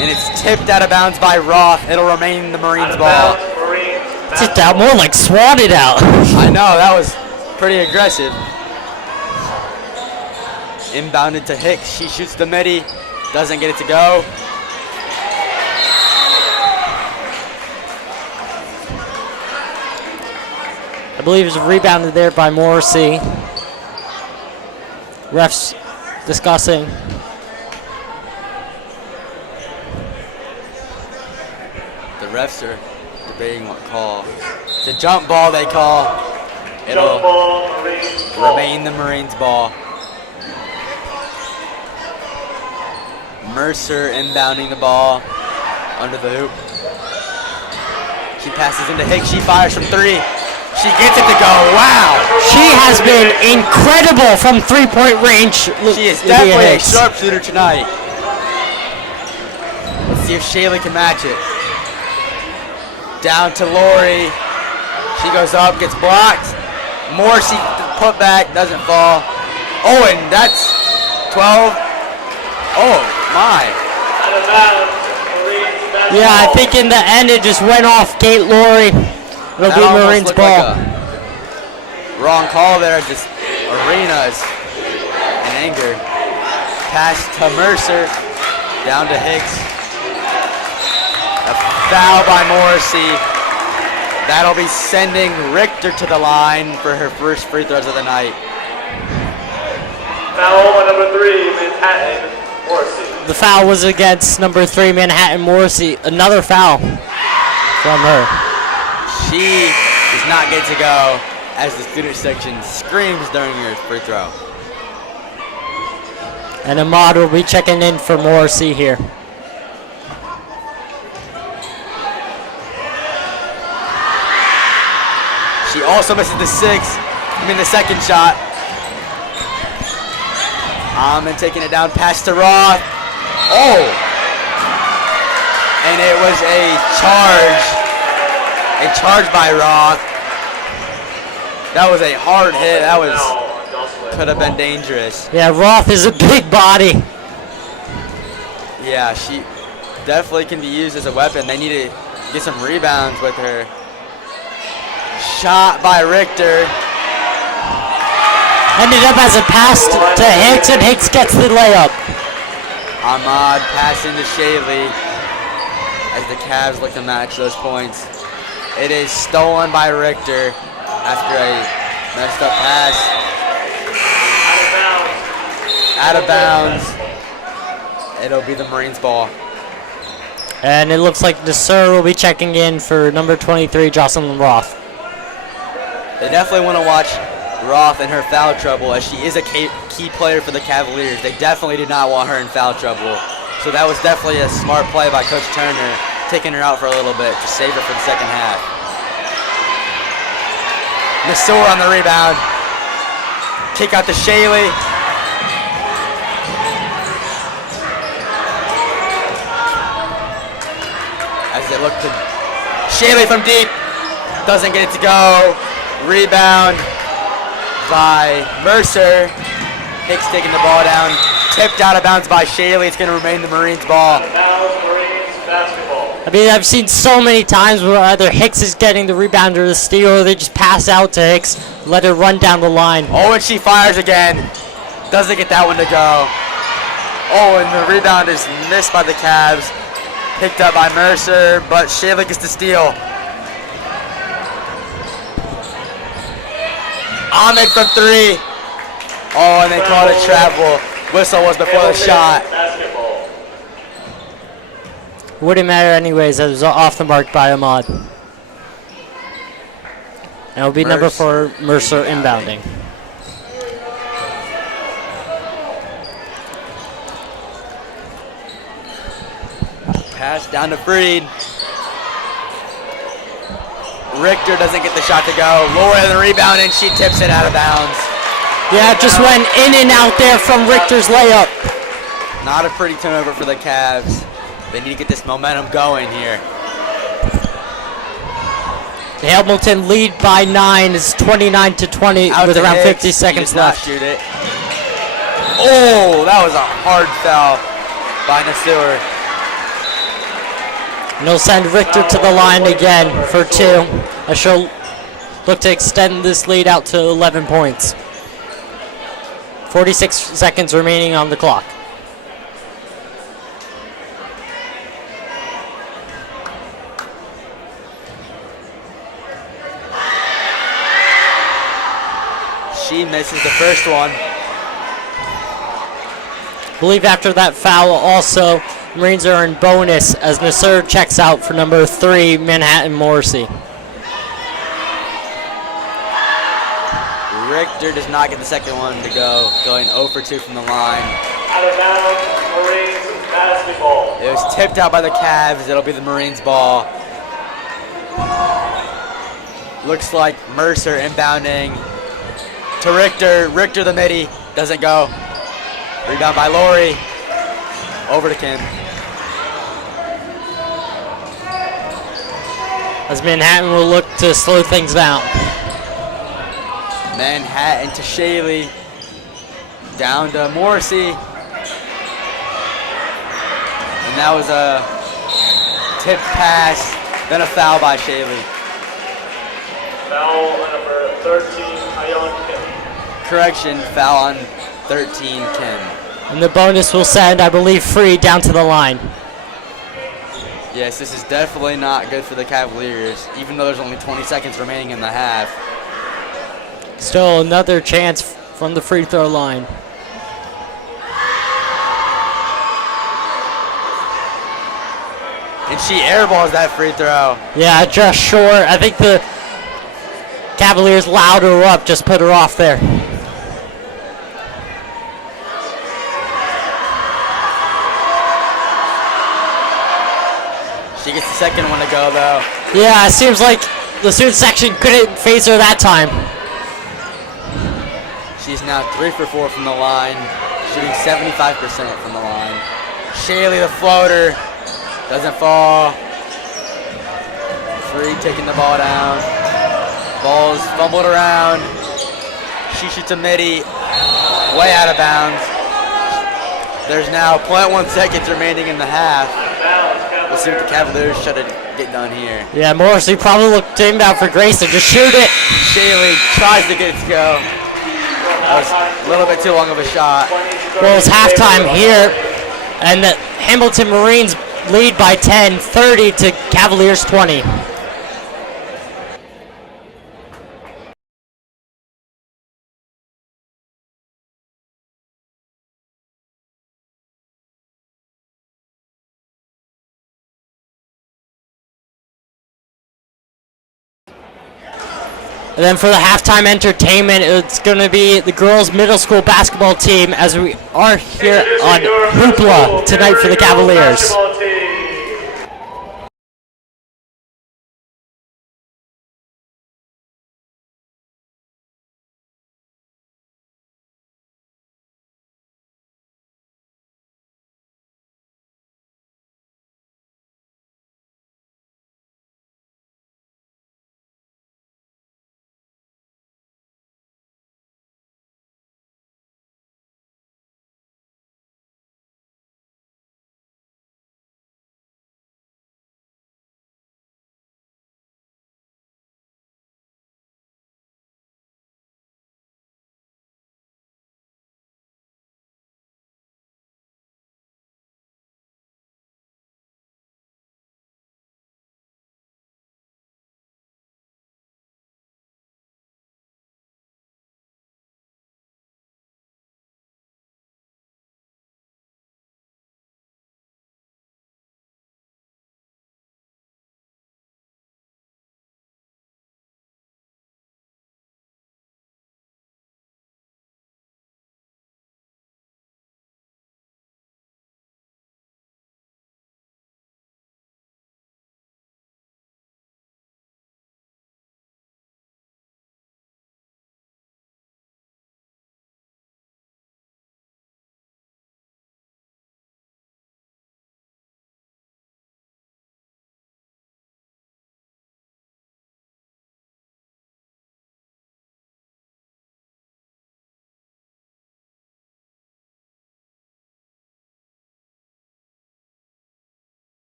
And it's tipped out of bounds by Roth. It'll remain the Marines' Out of ball. bounds, Marines Tipped out, more like swatted out. I know, that was pretty aggressive. Inbounded to Hicks. She shoots the midi. Doesn't get it to go. I believe it was rebounded there by Morrissey. Refs discussing. The refs are debating what call. It's a jump ball they call. It'll Jump ball, Marines ball. remain the Marines' ball. Mercer inbounding the ball under the hoop. She passes into Hicks. She fires from three. She gets it to go. Wow. She has been incredible from 3-point range. She is Lydia definitely a Hicks. sharpshooter tonight. Let's see if Shaylee can match it. Down to Lori. She goes up, gets blocked. Morrissey put back, doesn't fall. Oh, and that's 12. Oh, my. Out of bounds. Marines basketball. Yeah, I think in the end it just went off Kate Laurie. It'll That be almost Marines looked ball. like a wrong call there. Just Arenas in anger. Pass to Mercer. Down to Hicks. A foul by Morrissey. That'll be sending Richter to the line for her first free throws of the night. Foul on number 3, Manhattan, Morrissey. The foul was against number 3 Manhattan Morrissey. Another foul from her. She does not get to go as the student section screams during her free throw. And Ahmad will be checking in for Morrissey here. She also misses the second shot. Ahmed taking it down, pass to Roth. Oh! And it was a charge by Roth. That was a hard hit. That could have been dangerous. Yeah, Roth is a big body. Yeah, she definitely can be used as a weapon. They need to get some rebounds with her. Shot by Richter. Ended up as a pass to Hicks, and Hicks gets the layup. Ahmad passing to Shaley as the Cavs look to match those points. It is stolen by Richter after a messed up pass. Out of bounds. It'll be the Marines ball. And it looks like Nasser will be checking in for number 23, Jocelyn Roth. They definitely want to watch Roth in her foul trouble, as she is a key player for the Cavaliers. They definitely did not want her in foul trouble. So that was definitely a smart play by Coach Turner, taking her out for a little bit to save her for the second half. Nasser on the rebound. Kick out to Shaley. As they look to Shaley from deep. Doesn't get it to go. Rebound by Mercer. Hicks taking the ball down. Tipped out of bounds by Shaley. It's going to remain the Marines ball. Marines basketball. I mean, I've seen so many times where either Hicks is getting the rebound or the steal, or they just pass out to Hicks, let her run down the line. Oh, and she fires again. Doesn't get that one to go. Oh, and the rebound is missed by the Cavs. Picked up by Mercer, but Shaley gets the steal. Ahmed from 3. Oh, and they called it travel. Whistle was before the shot. Basketball. Wouldn't matter anyways, it was off the mark by Ahmad. And it'll be number 4, Mercer inbounding. Pass down to Freed. Richter doesn't get the shot to go. Laura the rebound, and she tips it out of bounds. Yeah, it just went in and out there from Richter's layup. Not a pretty turnover for the Cavs. They need to get this momentum going here. The Hamilton lead by 9 is 29-20 Out with to around Hicks. 50 He seconds does not left. shoot it. Oh, that was a hard foul by Nasur. And he'll send Richter to the line again for 2. As she'll look to extend this lead out to 11 points. 46 seconds remaining on the clock. She misses the first one. I believe after that foul also, Marines are in bonus as Nasser checks out for number 3, Manhattan Morrissey. Richter does not get the second one to go, going 0 for 2 from the line. Out of bounds, Marines basketball. It was tipped out by the Cavs. It'll be the Marines ball. Looks like Mercer inbounding to Richter. Richter the midi. Doesn't go. Rebound by Laurie. Over to Kim. As Manhattan will look to slow things down. Manhattan to Shaley. Down to Morrissey. And that was a tip pass, then a foul by Shaley. Foul on number 13, Ayon Kim. Correction, foul on 13, Kim. And the bonus will send, I believe, Free down to the line. Yes, this is definitely not good for the Cavaliers, even though there's only 20 seconds remaining in the half. Still another chance from the free throw line. And she airballs that free throw. Yeah, just short. I think the Cavaliers loud her up, just put her off there. She gets the second one to go, though. Yeah, it seems like the student section couldn't face her that time. She's now 3 for 4 from the line, shooting 75% from the line. Shaley, the floater, doesn't fall. Free taking the ball down. Ball's fumbled around. She shoots a midi, way out of bounds. There's now 0.1 seconds remaining in the half. We'll see what the Cavaliers try to get done here. Yeah, Morrissey probably looked to inbound for Grace to just shoot it. Shaley tries to get it to go. That was a little bit too long of a shot. Well, it's halftime here, and the Hamilton Marines lead by 10, 30 to Cavaliers 20. And then for the halftime entertainment, it's going to be the girls' middle school basketball team as we are here on Hoopla tonight for the Cavaliers.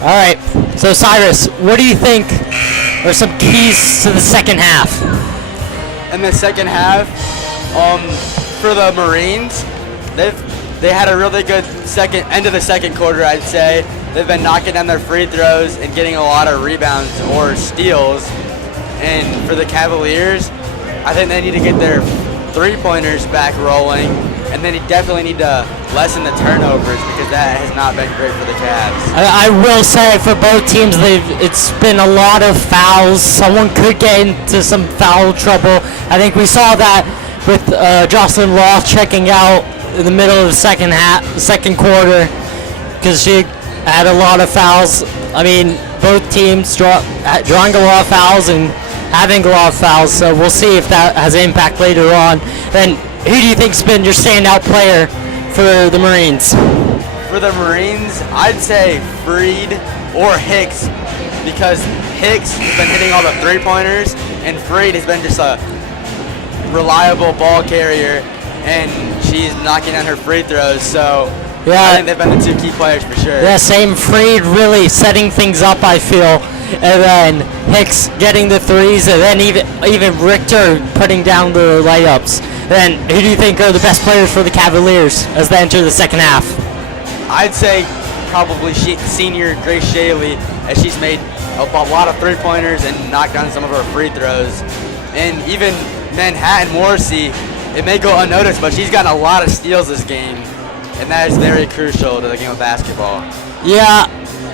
All right. So Cyrus, what do you think are some keys to the second half? In the second half, for the Marines, they had a really good end of the second quarter, I'd say. They've been knocking down their free throws and getting a lot of rebounds or steals. And for the Cavaliers, I think they need to get their three-pointers back rolling, and then they definitely need to lessen the turnovers because that has not been great for the Cavs. I will say for both teams, it's been a lot of fouls. Someone could get into some foul trouble. I think we saw that with Jocelyn Roth checking out in the middle of the second quarter, because she had a lot of fouls. I mean, both teams drawing a lot of fouls and having a lot of fouls, so we'll see if that has an impact later on. Then, who do you think's been your standout player for the Marines? For the Marines, I'd say Freed or Hicks, because Hicks has been hitting all the three-pointers, and Freed has been just a reliable ball carrier, and she's knocking down her free throws, so yeah, I think they've been the two key players for sure. Yeah, same. Freed really setting things up, I feel, and then Hicks getting the threes, and then even Richter putting down the layups. Then who do you think are the best players for the Cavaliers as they enter the second half? I'd say probably senior Grace Shaley, as she's made a lot of three-pointers and knocked down some of her free throws. And even Manhattan Morrissey, it may go unnoticed, but she's gotten a lot of steals this game, and that is very crucial to the game of basketball. Yeah,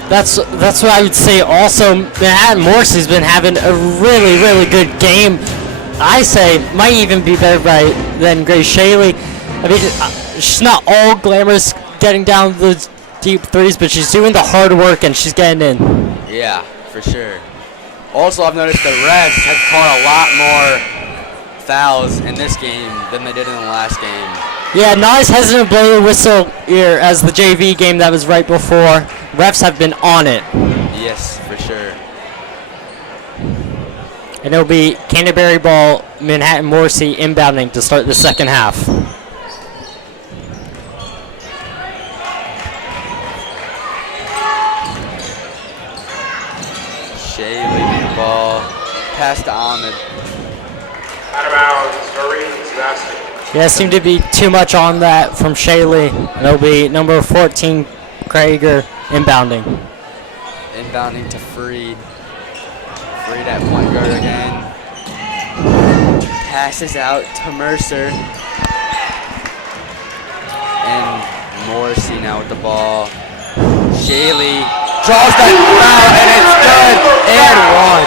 that's what I would say. Also, Manhattan Morrissey's been having a really, really good game. I say might even be better than Grace Shaley. I mean, she's not all glamorous getting down the deep threes, but she's doing the hard work and she's getting in. Yeah, for sure. Also, I've noticed the refs have caught a lot more fouls in this game than they did in the last game. Yeah, not as hesitant to blow the whistle here as the JV game that was right before. Refs have been on it. Yes, for sure. And it'll be Canterbury ball, Manhattan Morrissey inbounding to start the second half. Shaley with the ball, pass to Ahmed. Out of bounds, Marines basket. Yeah, seemed to be too much on that from Shaley. And it'll be number 14, Krager, inbounding. Inbounding to Freed. Freed at point guard again. Passes out to Mercer. And Morrissey now with the ball. Shaley draws that foul, and it's good. And one.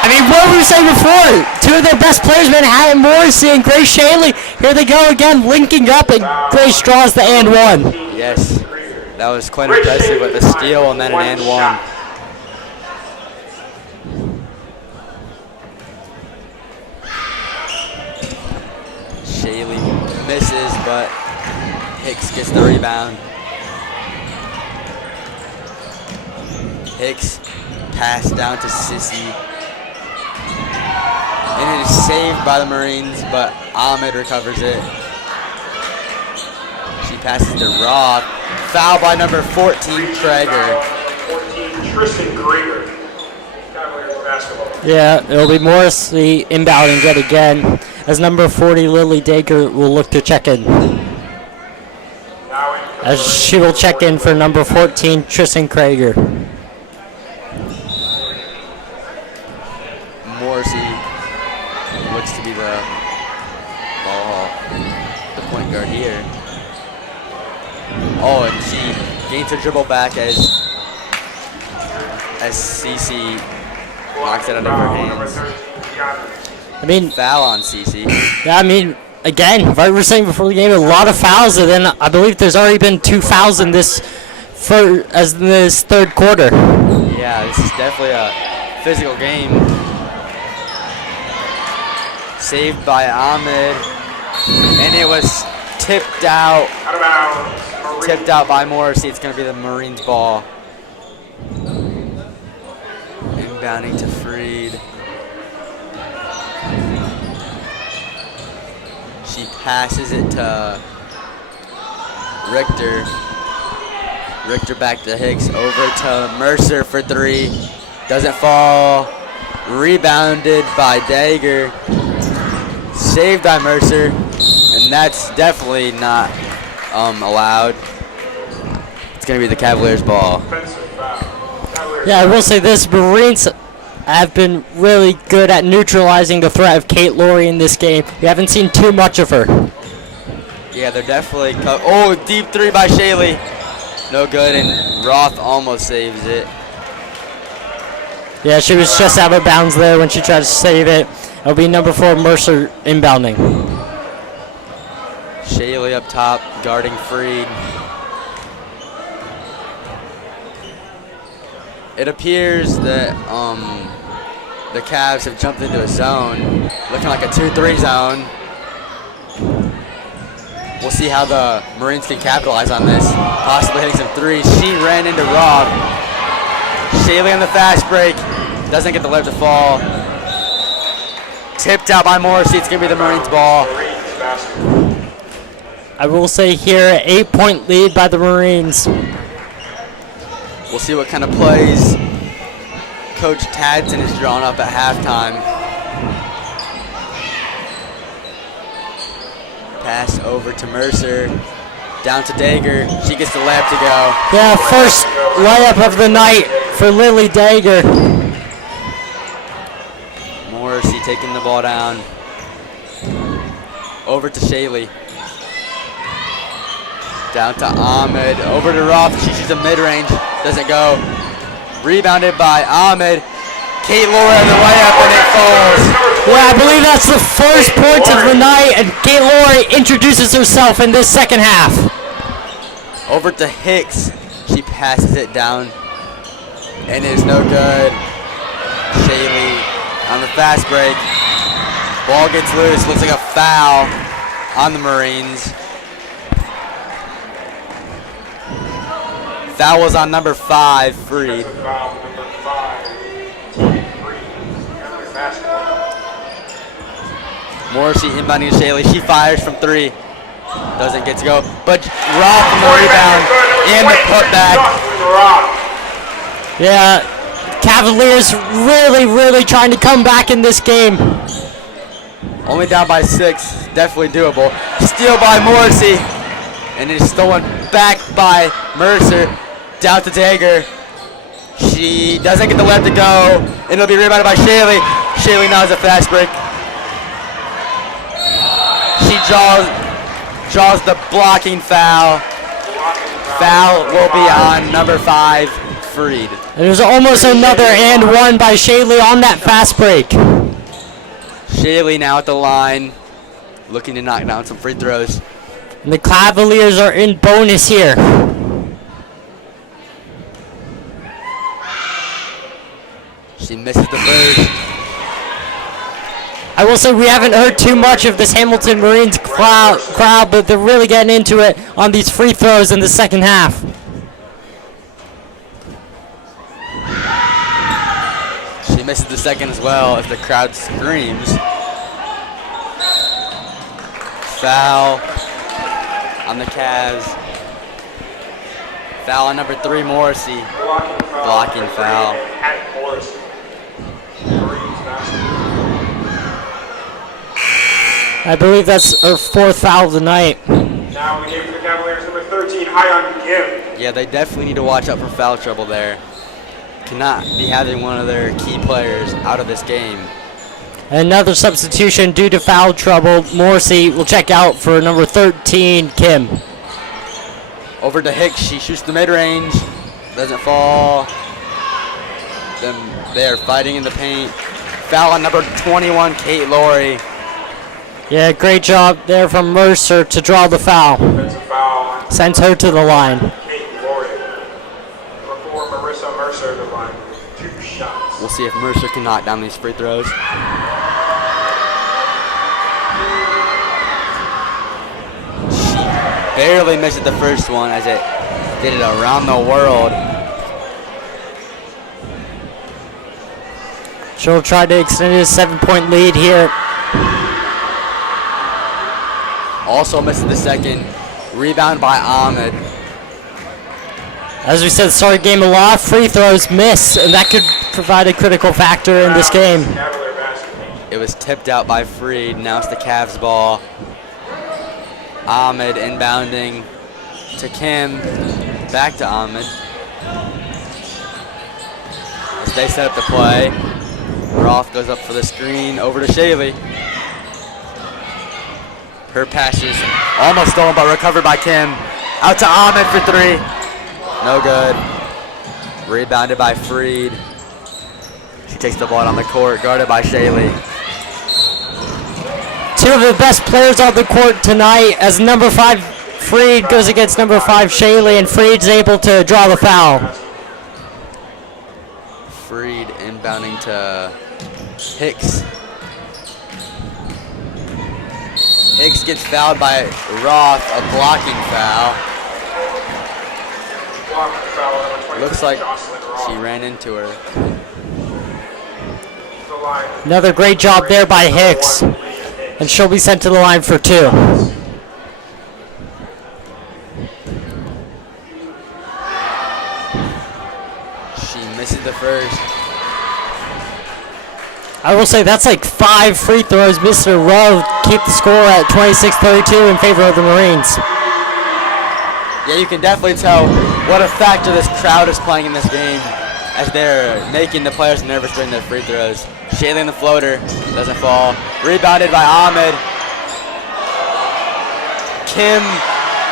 I mean, what were we saying before? Two of their best players, Manhattan Morrissey and Grace Shaley. Here they go again, linking up, and Grace draws the and one. Yes, that was quite impressive with the steal and then an and one. Shaley misses, but Hicks gets the rebound. Hicks pass down to Sissy. And it is saved by the Marines, but Ahmed recovers it. She passes to Roth. Foul by number 14, Krager. 14, Tristan Krieger. Cavaliers basketball. Yeah, it'll be Morrissey inbounding yet again, as number 40, Lily Dacre, will look to check in. As she will check in for number 14, Tristan Krager. Morrissey looks to be the point guard here. Oh, and she gains her dribble back as Cece knocks it out of her hands. I mean, Foul on Cece. yeah, I mean, again, like we were saying before the game, a lot of fouls, and then I believe there's already been 2 fouls in this third quarter. Yeah, this is definitely a physical game. Saved by Ahmed, and it was tipped out by Morrissey. It's going to be the Marines' ball. Inbounding to Freed. She passes it to Richter. Richter back to Hicks, over to Mercer for three. Doesn't fall. Rebounded by Dagger. Saved by Mercer. And that's definitely not allowed. It's going to be the Cavaliers' ball. Yeah, I will say this. Marines have been really good at neutralizing the threat of Kate Laurie in this game. We haven't seen too much of her. Yeah, they're definitely... deep three by Shaley. No good, and Roth almost saves it. Yeah, she was just out of bounds there when she tried to save it. It'll be number 4, Mercer, inbounding. Shaley up top, guarding Freed. It appears that the Cavs have jumped into a zone, looking like a 2-3 zone. We'll see how the Marines can capitalize on this. Possibly hitting some threes. She ran into Rob. Shaley on the fast break. Doesn't get the left to fall. Tipped out by Morrissey. It's going to be the Marines' ball. I will say here, 8-point lead by the Marines. We'll see what kind of plays Coach Tadson is drawn up at halftime. Pass over to Mercer. Down to Dagger. She gets the layup to go. Yeah, first layup of the night for Lily Dagger. Morrissey taking the ball down. Over to Shaley. Down to Ahmed. Over to Roth. She shoots a mid-range. Doesn't go. Rebounded by Ahmed. Kate Laurie on the layup, and it falls. Yeah, I believe that's the first point of the night, and Kate Laurie introduces herself in this second half. Over to Hicks. She passes it down, and it is no good. Shaley on the fast break. Ball gets loose. Looks like a foul on the Marines. Foul was on number 5, Freed. Morrissey inbounding Shaley. She fires from 3. Doesn't get to go. But Roth from the rebound and the putback. Yeah, Cavaliers really trying to come back in this game. Only down by 6. Definitely doable. Steal by Morrissey. And it's stolen back by Mercer. Down to Dagger. She doesn't get the left to go. And it'll be rebounded by Shaley. Shaley now has a fast break. She draws the blocking foul. Foul will be on number 5, Freed. There's almost another and one by Shaley on that fast break. Shaley now at the line, looking to knock down some free throws. And the Cavaliers are in bonus here. She misses the first. I will say we haven't heard too much of this Hamilton Marines crowd, but they're really getting into it on these free throws in the second half. She misses the second as well as the crowd screams. Foul on the Cavs. Foul on number 3, Morrissey. Blocking foul. I believe that's her 4th foul of the night. Now we give for the Cavaliers number 13, Hyon Kim. Yeah, they definitely need to watch out for foul trouble there. Cannot be having one of their key players out of this game. Another substitution due to foul trouble. Morrissey will check out for number 13, Kim. Over to Hicks. She shoots the mid-range. Doesn't fall. Then they are fighting in the paint. Foul on number 21, Kate Laurie. Yeah, great job there from Mercer to draw the foul. Defensive foul. Sends her to the line. Kate Laurie. Number 4, Marissa Mercer to the line. 2 shots. We'll see if Mercer can knock down these free throws. She barely missed the first one as it did it around the world. She'll try to extend his 7-point lead here. Also missed the second. Rebound by Ahmed. As we said, start game, a lot of free throws miss, and that could provide a critical factor in this game. Cavalier basketball. It was tipped out by Freed. Now it's the Cavs ball. Ahmed inbounding to Kim. Back to Ahmed. As they set up the play. Roth goes up for the screen. Over to Shaley. Her pass is almost stolen, but recovered by Kim. Out to Ahmed for three. No good. Rebounded by Freed. She takes the ball on the court, guarded by Shaley. Two of the best players on the court tonight as number 5 Freed goes against number 5 Shaley, and Freed's able to draw the foul. Freed inbounding to Hicks. Hicks gets fouled by Roth, a blocking foul. Blocking foul, number 23, Looks like Jocelyn Roth. she ran into her. The line. Another great job there by Hicks, Number 1, Leah Hicks. and she'll be sent to the line for 2. She misses the first. I will say that's like 5 free throws missed in a row. Keep the score at 26-32 in favor of the Marines. Yeah, you can definitely tell what a factor this crowd is playing in this game as they're making the players nervous during their free throws. Shaley in the floater, doesn't fall. Rebounded by Ahmed. Kim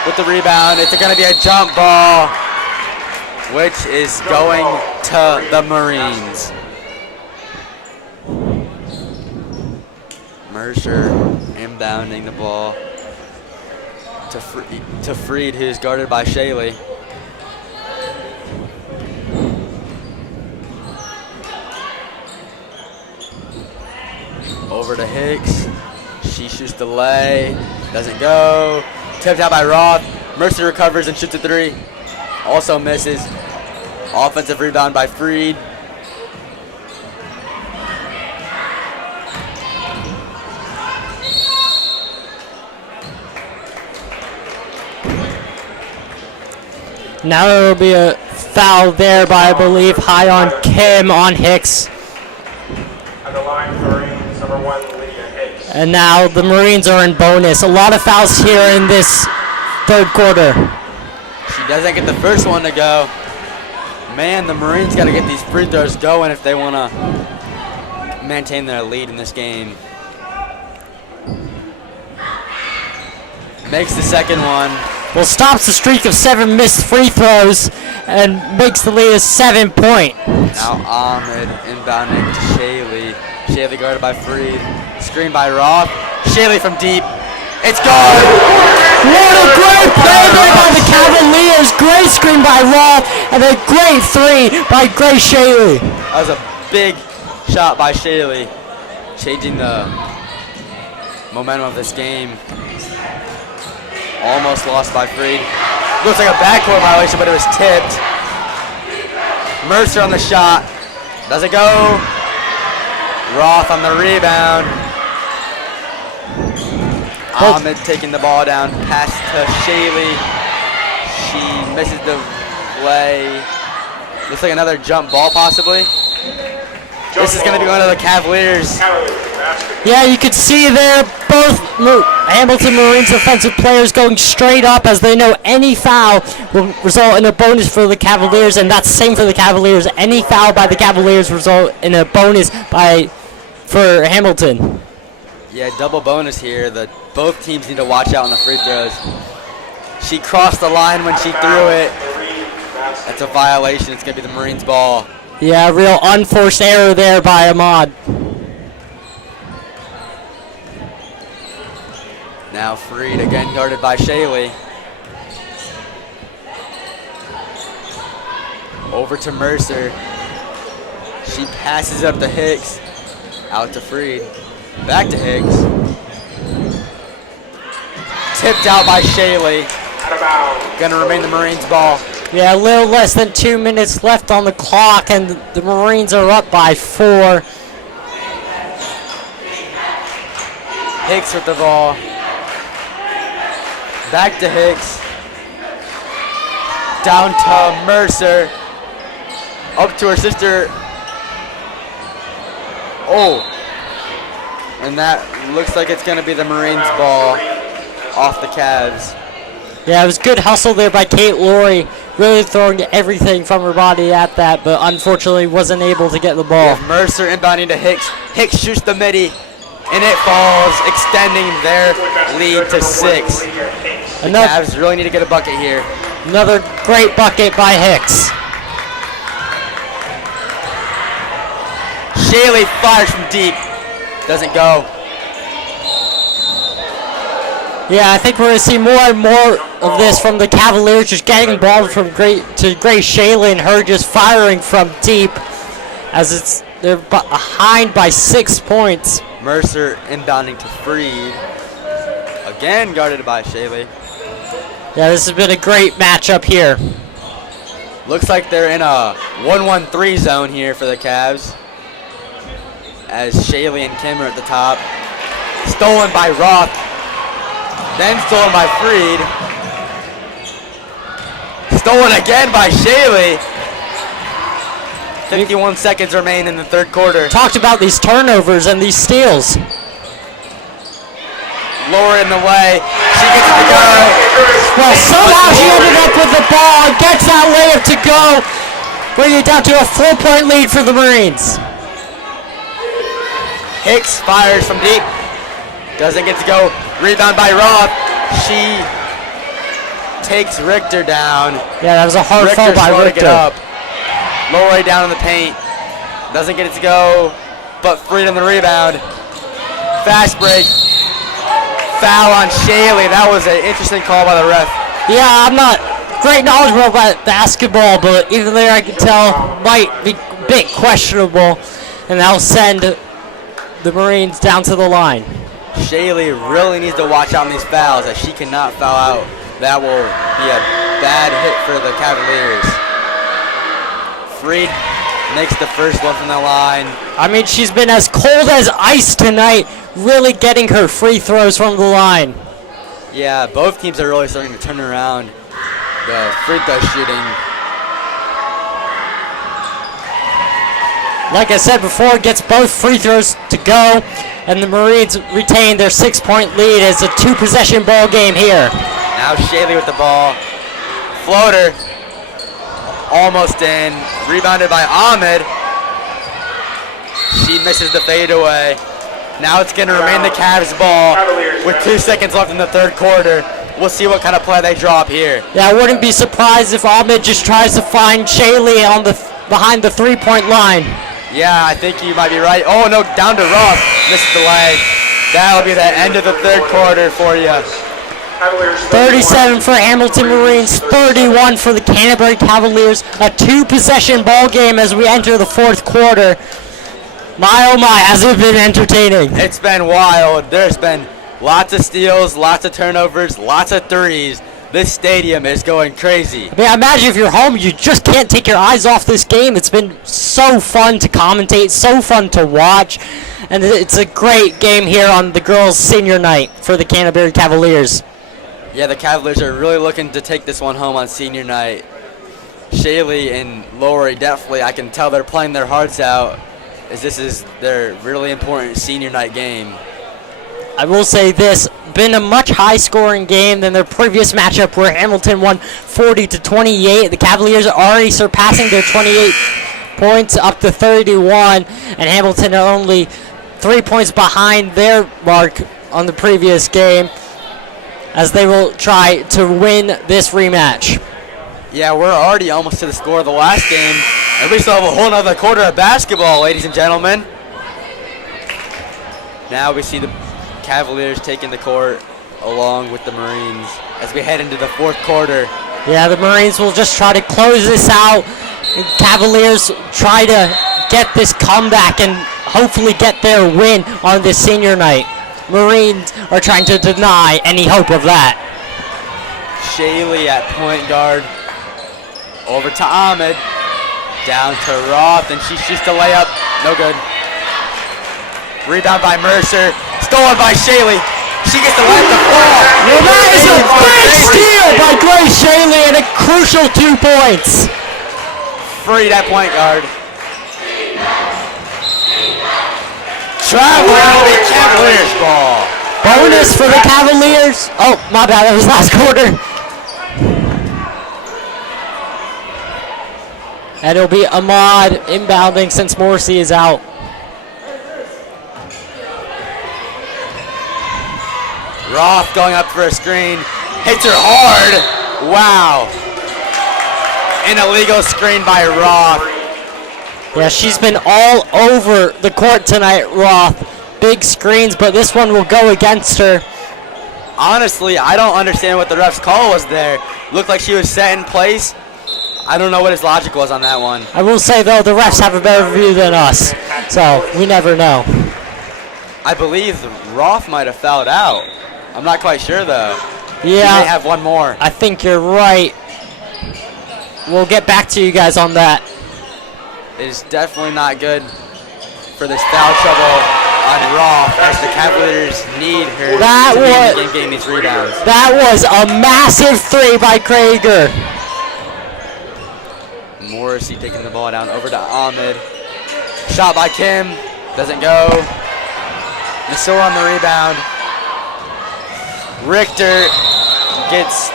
with the rebound. It's going to be a jump ball, which is going to the Marines. Mercer inbounding the ball to Freed, who's guarded by Shaley. Over to Hicks. She shoots the lay. Doesn't go. Tipped out by Roth. Mercer recovers and shoots a 3. Also misses. Offensive rebound by Freed. Now there will be a foul there by, I believe, high on Kim on Hicks. At the line for Marines, number 1, Leah Hicks. And now the Marines are in bonus. A lot of fouls here in this third quarter. She doesn't get the first one to go. Man, the Marines got to get these free throws going if they want to maintain their lead in this game. Makes the second one. Well, stops the streak of 7 missed free throws and makes the lead a 7-point. Now Ahmed inbounding to Shaley. Shaley guarded by Freed. Screen by Roth. Shaley from deep. It's gone! What a great play there by the Cavaliers. Great screen by Roth and a great 3 by Grace Shaley. That was a big shot by Shaley, changing the momentum of this game. Almost lost by Freed. Looks like a backcourt violation, but it was tipped. Mercer on the shot. Doesn't go. Roth on the rebound. Ahmed taking the ball down. Pass to Shaley. She misses the play. Looks like another jump ball possibly. This is going to be one of the Cavaliers. Cavaliers basketball. Yeah, you could see there both Hamilton Marines defensive players going straight up as they know any foul will result in a bonus for the Cavaliers, and that's the same for the Cavaliers. Any foul by the Cavaliers result in a bonus for Hamilton. Yeah, double bonus here. Both teams need to watch out on the free throws. She crossed the line when she threw it. That's a violation. It's going to be the Marines' ball. Yeah, real unforced error there by Ahmad. Now Freed again guarded by Shaley. Over to Mercer. She passes up to Hicks. Out to Freed. Back to Hicks. Tipped out by Shaley. Out of bounds. Gonna remain the Marines' ball. Yeah, a little less than 2 minutes left on the clock, and the Marines are up by 4. Hicks with the ball. Back to Hicks. Down to Mercer. Up to her sister. Oh. And that looks like it's going to be the Marines' ball off the Cavs. Yeah, it was good hustle there by Kate Laurie, really throwing everything from her body at that, but unfortunately wasn't able to get the ball. With Mercer inbounding to Hicks. Hicks shoots the midi, and it falls, extending their lead to 6. The Cavs really need to get a bucket here. Another great bucket by Hicks. Shaley fires from deep. Doesn't go. Yeah, I think we're going to see more and more of this from the Cavaliers, just getting the ball from Grace Shaley and her just firing from deep, as they're behind by 6 points. Mercer inbounding to Freed. Again guarded by Shaley. Yeah, this has been a great matchup here. Looks like they're in a 1-1-3 zone here for the Cavs, as Shaley and Kim are at the top. Stolen by Roth. Then stolen by Freed. Stolen again by Shaley. 51 seconds remain in the third quarter. Talked about these turnovers and these steals. Laura in the way. She gets it to go. Well, somehow she ended up with the ball and gets that layup to go, bringing it down to a 4-point lead for the Marines. Hicks fires from deep. Doesn't get to go. Rebound by Roth. She takes Richter down. Yeah, that was a hard foul by slow to Richter. get up. Lowry down in the paint. Doesn't get it to go, but Freed on the rebound. Fast break. Foul on Shaley. That was an interesting call by the ref. Yeah, I'm not great knowledgeable about basketball, but even there I can tell might be a bit questionable, and that'll send the Marines down to the line. Shaley really needs to watch out on these fouls, as she cannot foul out. That will be a bad hit for the Cavaliers. Freed makes the first one from the line. I mean, she's been as cold as ice tonight, really getting her free throws from the line. Yeah, both teams are really starting to turn around the free throw shooting. Like I said before, gets both free throws to go, and the Marines retain their 6-point lead. It's a 2-possession ball game here. Now Shaley with the ball. Floater. Almost in. Rebounded by Ahmed. She misses the fadeaway. Now it's going to remain the Cavs ball with 2 seconds left in the third quarter. We'll see what kind of play they drop here. Yeah, I wouldn't be surprised if Ahmed just tries to find Shaley on behind the 3-point line. Yeah, I think you might be right. Oh, no, down to Roth. Misses the leg. That'll be the end of the third quarter for you. 37 for Hamilton Marines, 31 for the Canterbury Cavaliers. A 2-possession ball game as we enter the fourth quarter. My oh my, has it been entertaining? It's been wild. There's been lots of steals, lots of turnovers, lots of threes. This stadium is going crazy. I mean, I imagine if you're home, you just can't take your eyes off this game. It's been so fun to commentate, so fun to watch, and it's a great game here on the girls' senior night for the Canterbury Cavaliers. Yeah, the Cavaliers are really looking to take this one home on senior night. Shaley and Lowry, definitely, I can tell they're playing their hearts out, as this is their really important senior night game. I will say this, been a much high-scoring game than their previous matchup where Hamilton won 40-28. The Cavaliers are already surpassing their 28 points up to 31, and Hamilton are only 3 points behind their mark on the previous game, as they will try to win this rematch. Yeah, we're already almost to the score of the last game, and we still have a whole nother quarter of basketball, ladies and gentlemen. Now we see the Cavaliers taking the court along with the Marines as we head into the fourth quarter. Yeah, the Marines will just try to close this out. Cavaliers try to get this comeback and hopefully get their win on this senior night. Marines are trying to deny any hope of that. Shaley at point guard. Over to Ahmed. Down to Roth, and she shoots the layup. No good. Rebound by Mercer. Stolen by Shaley. She gets the left to fall. Well, that is a big steal by Grace Shaley and a crucial 2 points. Free that point guard. Travel, that'll be Cavaliers ball. Bonus for the Cavaliers. Oh, my bad, that was last quarter. And it'll be Ahmad inbounding since Morrissey is out. Roth going up for a screen. Hits her hard. Wow. An illegal screen by Roth. Yeah, she's been all over the court tonight, Roth. Big screens, but this one will go against her. Honestly, I don't understand what the ref's call was there. Looked like she was set in place. I don't know what his logic was on that one. I will say, though, the refs have a better view than us, so we never know. I believe Roth might have fouled out. I'm not quite sure, though. She may Yeah, have one more. I think you're right. We'll get back to you guys on that. It is definitely not good for this foul trouble on Roth as the Cavaliers need her That to be in the was- game getting these rebounds. That was a massive 3 by Krager. Morrissey taking the ball down over to Ahmed. Shot by Kim. Doesn't go. Missouri on the rebound. Richter gets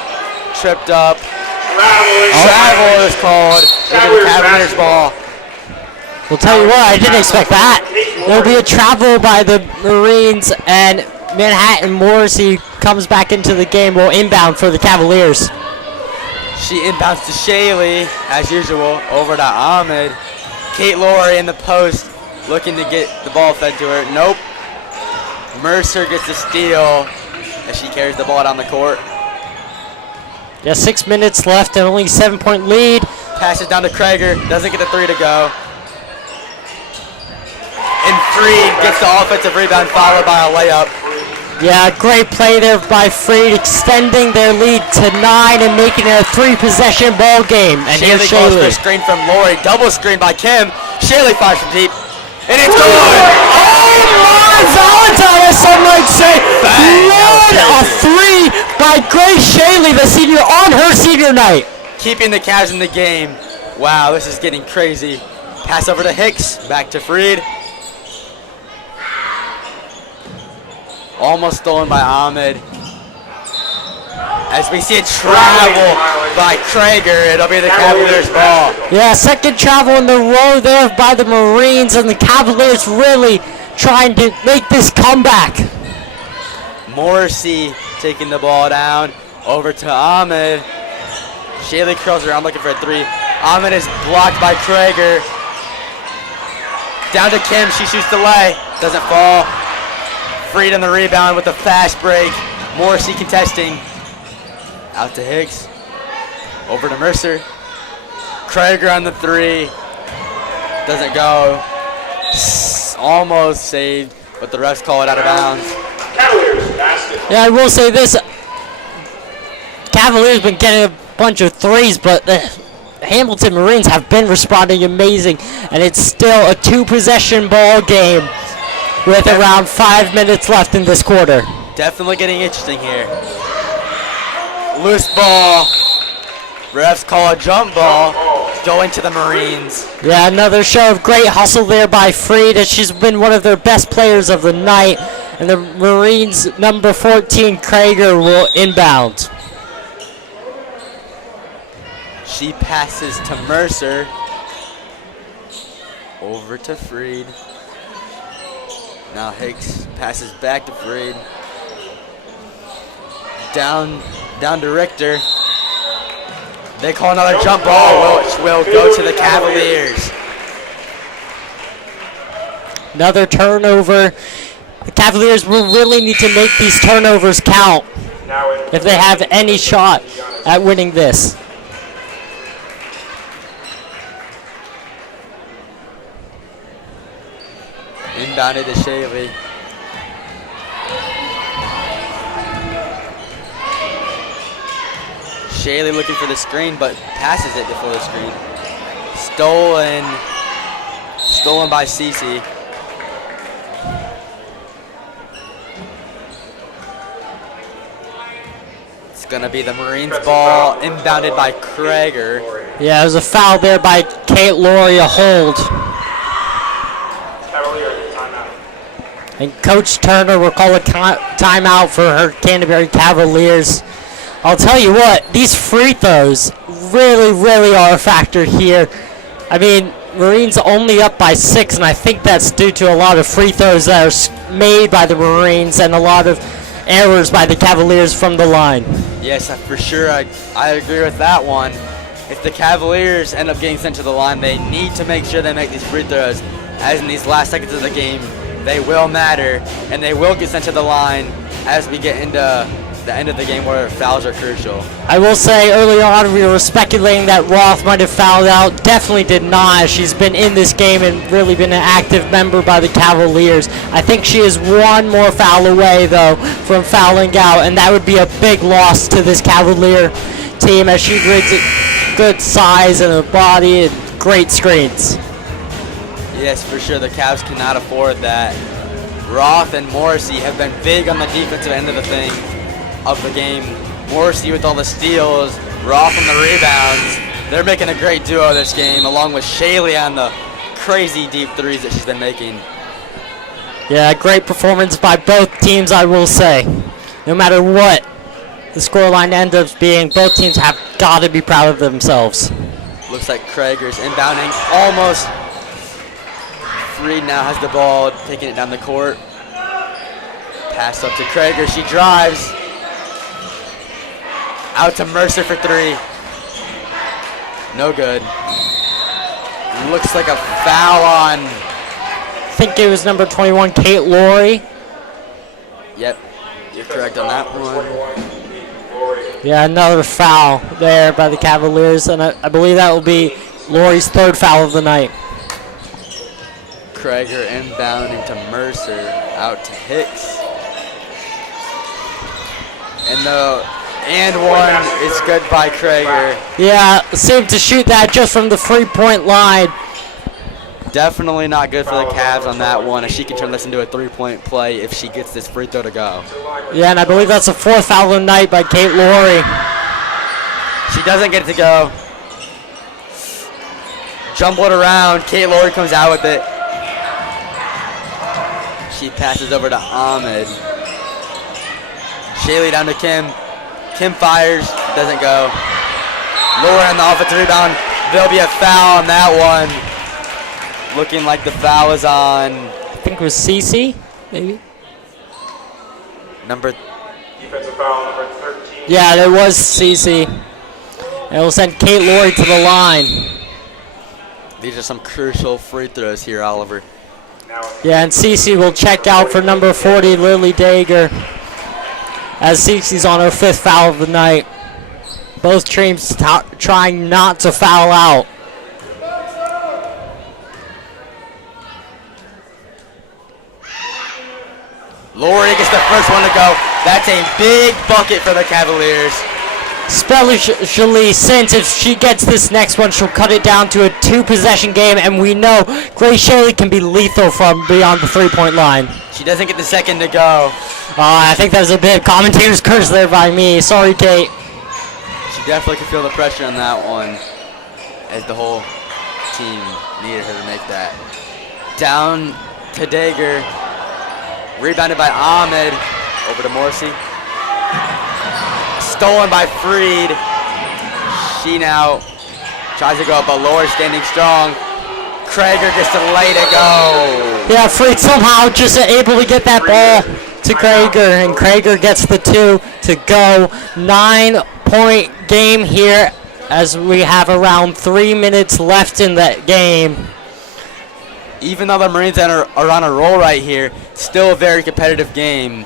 tripped up. Travel is called. Into the Cavaliers ball. We'll tell you what, I didn't expect that. There'll be a travel by the Marines, and Manhattan Morrissey comes back into the game. Will inbound for the Cavaliers. She inbounds to Shaley, as usual, over to Ahmed. Kate Laurie in the post, looking to get the ball fed to her. Nope. Mercer gets the steal as she carries the ball down the court. Yeah, 6 minutes left and only 7-point lead. Passes down to Krager, doesn't get the 3 to go. And Freed gets the offensive rebound, followed by a layup. Yeah, great play there by Freed, extending their lead to 9 and making it a 3-possession ball game. And here's Shaley goes for Shaley. a screen from Laurie, double screen by Kim. Shaley fires from deep, and it's good! Oh my Valentine, as some might say. Bang, Lord, that a was 3 by Grace Shaley, the senior, on her senior night. Keeping the Cavs in the game. Wow, this is getting crazy. Pass over to Hicks, back to Freed. Almost stolen by Ahmed. As we see a travel by Krager, it'll be the Cavaliers' ball. Yeah, second travel in the row there by the Marines, and the Cavaliers really trying to make this comeback. Morrissey taking the ball down, over to Ahmed. Shaley curls around looking for a 3. Ahmed is blocked by Krager. Down to Kim, she shoots the lay, doesn't fall. Freed on the rebound with a fast break. Morrissey contesting. Out to Hicks. Over to Mercer. Krager on the 3. Doesn't go. Almost saved, but the refs call it out of bounds. Cavaliers basket. Yeah, I will say this. Cavaliers been getting a bunch of 3s, but the Hamilton Marines have been responding amazing, and it's still a 2-possession ball game with around 5 minutes left in this quarter. Definitely getting interesting here. Loose ball. Refs call a jump ball. Going to the Marines. Yeah, another show of great hustle there by Freed, as she's been one of their best players of the night. And the Marines' number 14, Krager, will inbound. She passes to Mercer. Over to Freed. Now Hicks passes back to Freed. Down to Richter. They call another jump ball, which will go to the Cavaliers. Another turnover. The Cavaliers will really need to make these turnovers count if they have any shot at winning this. Inbounded to Shaley. Shaley looking for the screen, but passes it before the screen. Stolen by Cece. Gonna be the Marines ball, inbounded by Krager. Yeah, it was a foul there by Kate Laurie, a hold. Cavaliers, timeout. And Coach Turner will call a timeout for her Canterbury Cavaliers. I'll tell you what, these free throws really, really are a factor here. I mean, Marines only up by 6, and I think that's due to a lot of free throws that are made by the Marines and a lot of errors by the Cavaliers from the line. Yes, for sure. I agree with that one. If the Cavaliers end up getting sent to the line, they need to make sure they make these free throws. As in these last seconds of the game, they will matter, and they will get sent to the line as we get into the end of the game where fouls are crucial. I will say early on we were speculating that Roth might have fouled out. Definitely did not. She's been in this game and really been an active member by the Cavaliers. I think she is one more foul away, though, from fouling out, and that would be a big loss to this Cavalier team as she brings a good size and a body and great screens. Yes, for sure. The Cavs cannot afford that. Roth and Morrissey have been big on the defensive end of the game. Morrissey with all the steals, Roth on the rebounds. They're making a great duo this game, along with Shaylee on the crazy deep threes that she's been making. Yeah, great performance by both teams, I will say. No matter what the scoreline ends up being, both teams have got to be proud of themselves. Looks like Krager's inbounding, almost. Freed now has the ball, taking it down the court. Pass up to Krager, she drives. Out to Mercer for 3. No good. Looks like a foul on. I think it was number 21, Kate Laurie. Yep, you're correct on that one. Yeah, another foul there by the Cavaliers, and I believe that will be Laurie's 3rd foul of the night. Krager inbounding to Mercer, out to Hicks. And one is good by Krager. Yeah, seemed to shoot that just from the 3-point line. Definitely not good for the Cavs on that one, as she can turn this into a 3-point play if she gets this free throw to go. Yeah, and I believe that's the 4th foul of the night by Kate Laurie. She doesn't get it to go. Jumble it around. Kate Laurie comes out with it. She passes over to Ahmed. Shaylee down to Kim. Kim fires, doesn't go. Laurie on the offensive rebound. There'll be a foul on that one. Looking like the foul is on. I think it was Cece, maybe. Defensive foul number 13. Yeah, there was Cece. And it will send Kate Laurie to the line. These are some crucial free throws here, Oliver. Yeah, and Cece will check out for number 40, Lily Dager, as Cece's on her 5th foul of the night. Both teams trying not to foul out. Laurie gets the first one to go. That's a big bucket for the Cavaliers. Especially since if she gets this next one, she'll cut it down to a 2-possession game, and we know Grace Shaylee can be lethal from beyond the 3-point line. She doesn't get the second to go. I think that was a bit of commentator's curse there by me. Sorry, Kate. She definitely could feel the pressure on that one, as the whole team needed her to make that. Down to Dager. Rebounded by Ahmed. Over to Morrissey. Stolen by Freed. She now tries to go up, but Laurie standing strong. Krager gets to lay to go. Yeah, Freed somehow just able to get that ball to Krager, and Krager gets the 2 to go. 9-point game here as we have around 3 minutes left in that game. Even though the Marines are on a roll right here, still a very competitive game.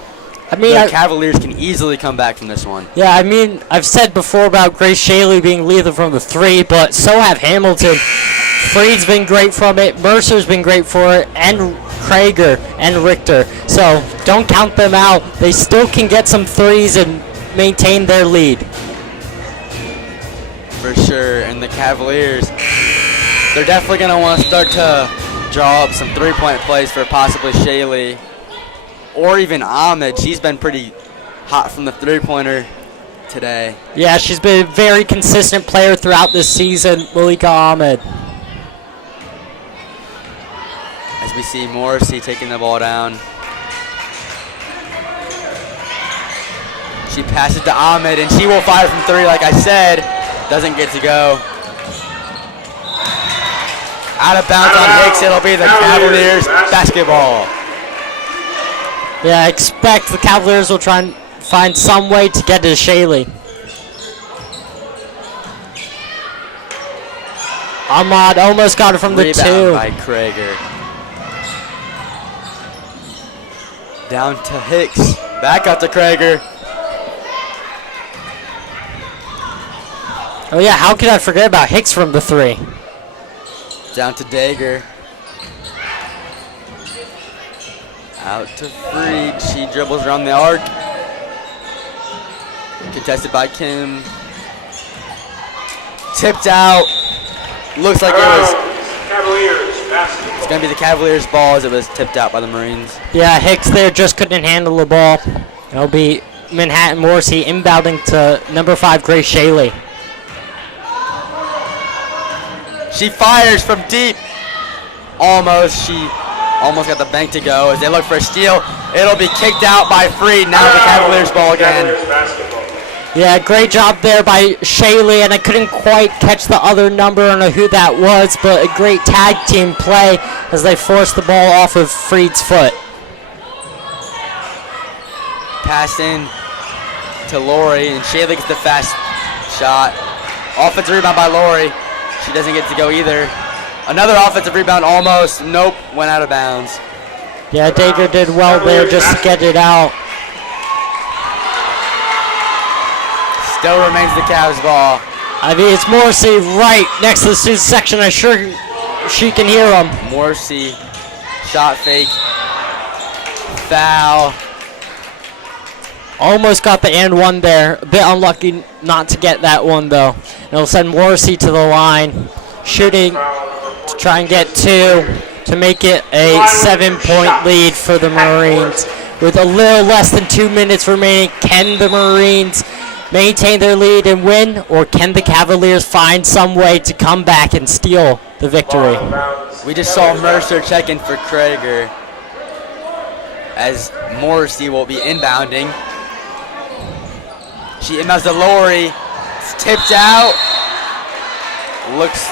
I mean, the Cavaliers can easily come back from this one. Yeah, I mean, I've said before about Grace Shaylee being lethal from the 3, but so have Hamilton. Freed's been great from it, Mercer's been great for it, and Krager and Richter. So don't count them out. They still can get some 3s and maintain their lead. For sure, and the Cavaliers, they're definitely going to want to start to draw up some 3-point plays for possibly Shaylee or even Ahmed. She's been pretty hot from the 3-pointer. today. Yeah, she's been a very consistent player throughout this season, Malika Ahmed. As we see Morrissey taking the ball down. She passes to Ahmed, and she will fire from 3, like I said. Doesn't get to go. Out of bounds on Hicks. It'll be the Cavaliers basketball. Yeah, I expect the Cavaliers will try and find some way to get to Shaylee. Ahmad almost got it from the 2. Rebound by Krager. Down to Hicks. Back out to Krager. Oh yeah, how could I forget about Hicks from the 3? Down to Dager. Out to Freed. She dribbles around the arc. Contested by Kim. Tipped out. Looks like it was. Cavaliers basketball. It's going to be the Cavaliers' ball as it was tipped out by the Marines. Yeah, Hicks there just couldn't handle the ball. It'll be Manhattan Morrissey inbounding to number 5, Grace Shaley. She fires from deep. Almost. She almost got the bank to go as they look for a steal. It'll be kicked out by Freed. Now the Cavaliers ball again. Cavaliers basketball. Yeah, great job there by Shaley, and I couldn't quite catch the other number. I don't know who that was, but a great tag team play as they forced the ball off of Freed's foot. Pass in to Lori, and Shaley gets the fast shot. Offensive rebound by Lori. She doesn't get to go either. Another offensive rebound almost. Nope, went out of bounds. Yeah, Dager did well there just to get it out. Still remains the Cavs ball. I mean, it's Morrissey right next to the student section. I'm sure she can hear him. Morrissey, shot fake, foul. Almost got the and one there. A bit unlucky not to get that one, though. And it'll send Morrissey to the line. Shooting to try and get 2 to make it a 7-point lead for the Marines. With a little less than 2 minutes remaining, can the Marines maintain their lead and win, or can the Cavaliers find some way to come back and steal the victory? We just saw Mercer checking for Krager as Morrissey will be inbounding. She inbounds to Lori. It's tipped out. Looks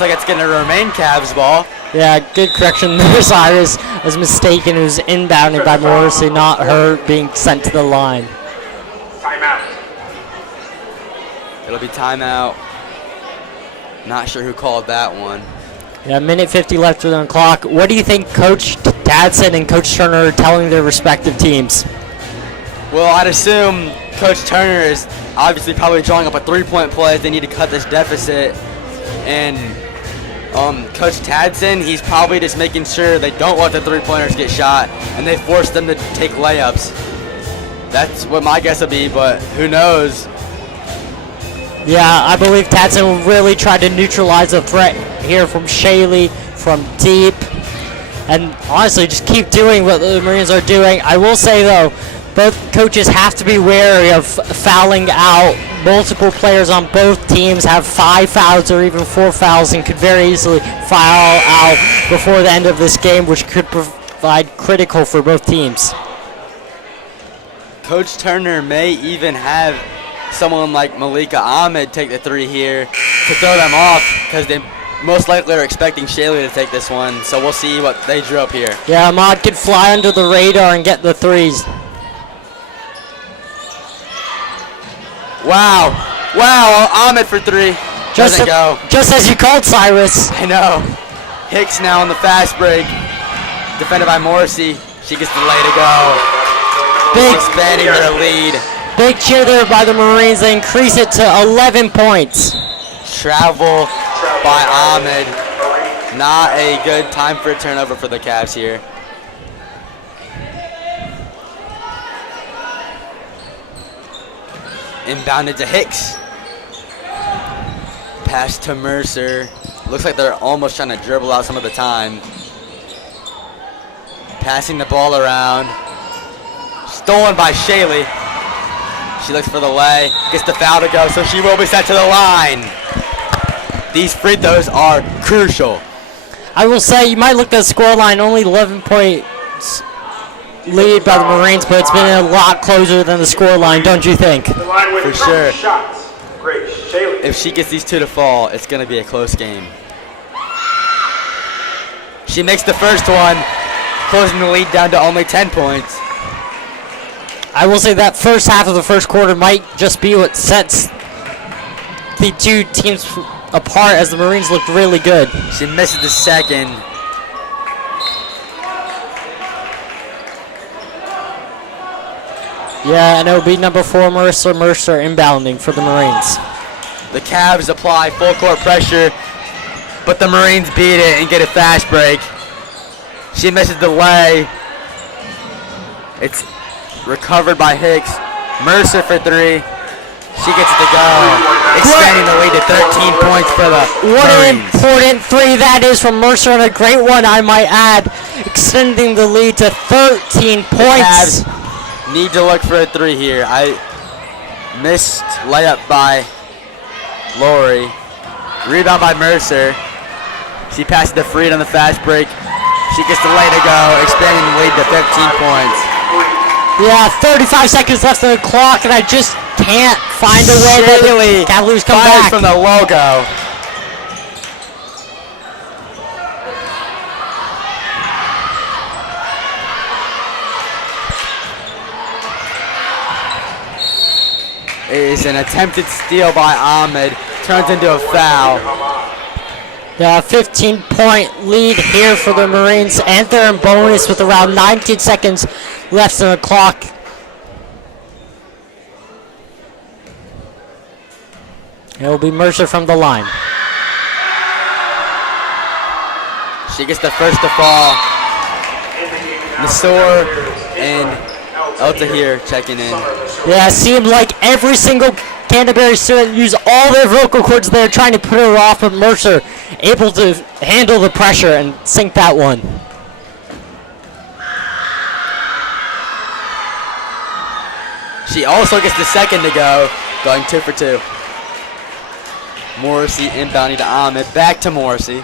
like it's going to remain Cavs ball. Yeah, good correction there. Cyrus was mistaken. It was inbounded by Morrissey, not her being sent to the line. Timeout. It'll be timeout. Not sure who called that one. Yeah, minute 50 left on the clock. What do you think Coach Dadson and Coach Turner are telling their respective teams? Well, I'd assume Coach Turner is obviously probably drawing up a 3-point play. They need to cut this deficit. And Coach Tadson, he's probably just making sure they don't let the 3-pointers get shot and they force them to take layups. That's what my guess would be, but who knows? Yeah, I believe Tadson will really try to neutralize the threat here from Shaley, from deep, and honestly just keep doing what the Marines are doing. I will say, though, both coaches have to be wary of fouling out. Multiple players on both teams have 5 fouls or even 4 fouls and could very easily foul out before the end of this game, which could provide critical for both teams. Coach Turner may even have someone like Malika Ahmed take the 3 here to throw them off because they most likely are expecting Shaley to take this one. So we'll see what they drew up here. Yeah, Ahmad could fly under the radar and get the 3s. Wow. Wow, Ahmed for 3. Doesn't go. Just as you called, Cyrus. I know. Hicks now on the fast break. Defended by Morrissey. She gets the lay to go. Expanding their lead. Big cheer there by the Marines. They increase it to 11 points. Travel by Ahmed. Not a good time for a turnover for the Cavs here. Inbounded to Hicks. Pass to Mercer. Looks like they're almost trying to dribble out some of the time. Passing the ball around. Stolen by Shaley. She looks for the lay, gets the foul to go, so she will be sent to the line. These free throws are crucial. I will say, you might look at the scoreline, only 11 points lead by the Marines, but it's been a lot closer than the scoreline, don't you think? The line with For sure. shots. Great. Shaylee. If she gets these 2 to fall, it's going to be a close game. She makes the first one, closing the lead down to only 10 points. I will say that first half of the first quarter might just be what sets the two teams apart, as the Marines looked really good. She misses the second. Yeah, and it will be number 4, Marissa Mercer, inbounding for the Marines. The Cavs apply full court pressure, but the Marines beat it and get a fast break. She misses the lay. It's recovered by Hicks. Mercer for 3. She gets it to go, extending the lead to 13 points for the What an Marines. important 3 that is from Mercer, and a great one, I might add, extending the lead to 13 points. Cavs need to look for a 3 here. I missed layup by Lori. Rebound by Mercer. She passes the Freed on the fast break. She gets the lay to go, expanding the lead to 15 points. Yeah, 35 seconds left on the clock, and I just can't find a way that the Cavaliers come fires back. from the logo. It is an attempted steal by Ahmed. Turns into a foul. Yeah, 15-point lead here for the Marines, and they're in bonus with around 19 seconds left on the clock. It will be Mercer from the line. She gets the first to fall. Nasor and Eltahir checking in. Yeah, it seemed like every single Canterbury student used all their vocal cords there trying to put her off, but Mercer able to handle the pressure and sink that one. She also gets the second to go, going 2 for 2. Morrissey inbounding to Ahmed. Back to Morrissey.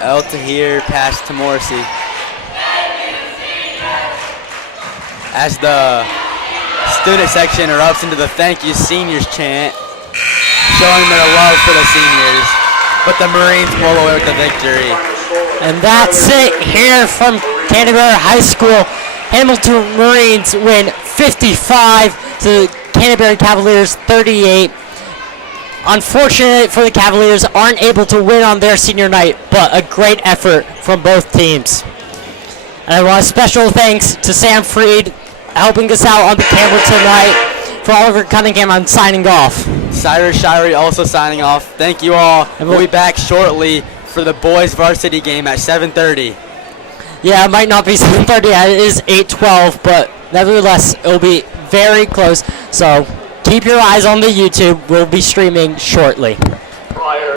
Eltahir pass to Morrissey. As the student section erupts into the thank you seniors chant, showing their love for the seniors. But the Marines pull away with the victory. And that's it here from Canterbury High School. Hamilton Marines win 55 to Canterbury Cavaliers 38. Unfortunate for the Cavaliers, aren't able to win on their senior night, but a great effort from both teams. And I want a special thanks to Sam Freed helping us out on the camera tonight. For Oliver Cunningham, I'm signing off. Cyrus Shirey also signing off. Thank you all. And We'll be back shortly for the boys varsity game at 7:30. Yeah, it might not be 7:30, it is 8:12, but nevertheless, it'll be very close. So keep your eyes on the YouTube. We'll be streaming shortly.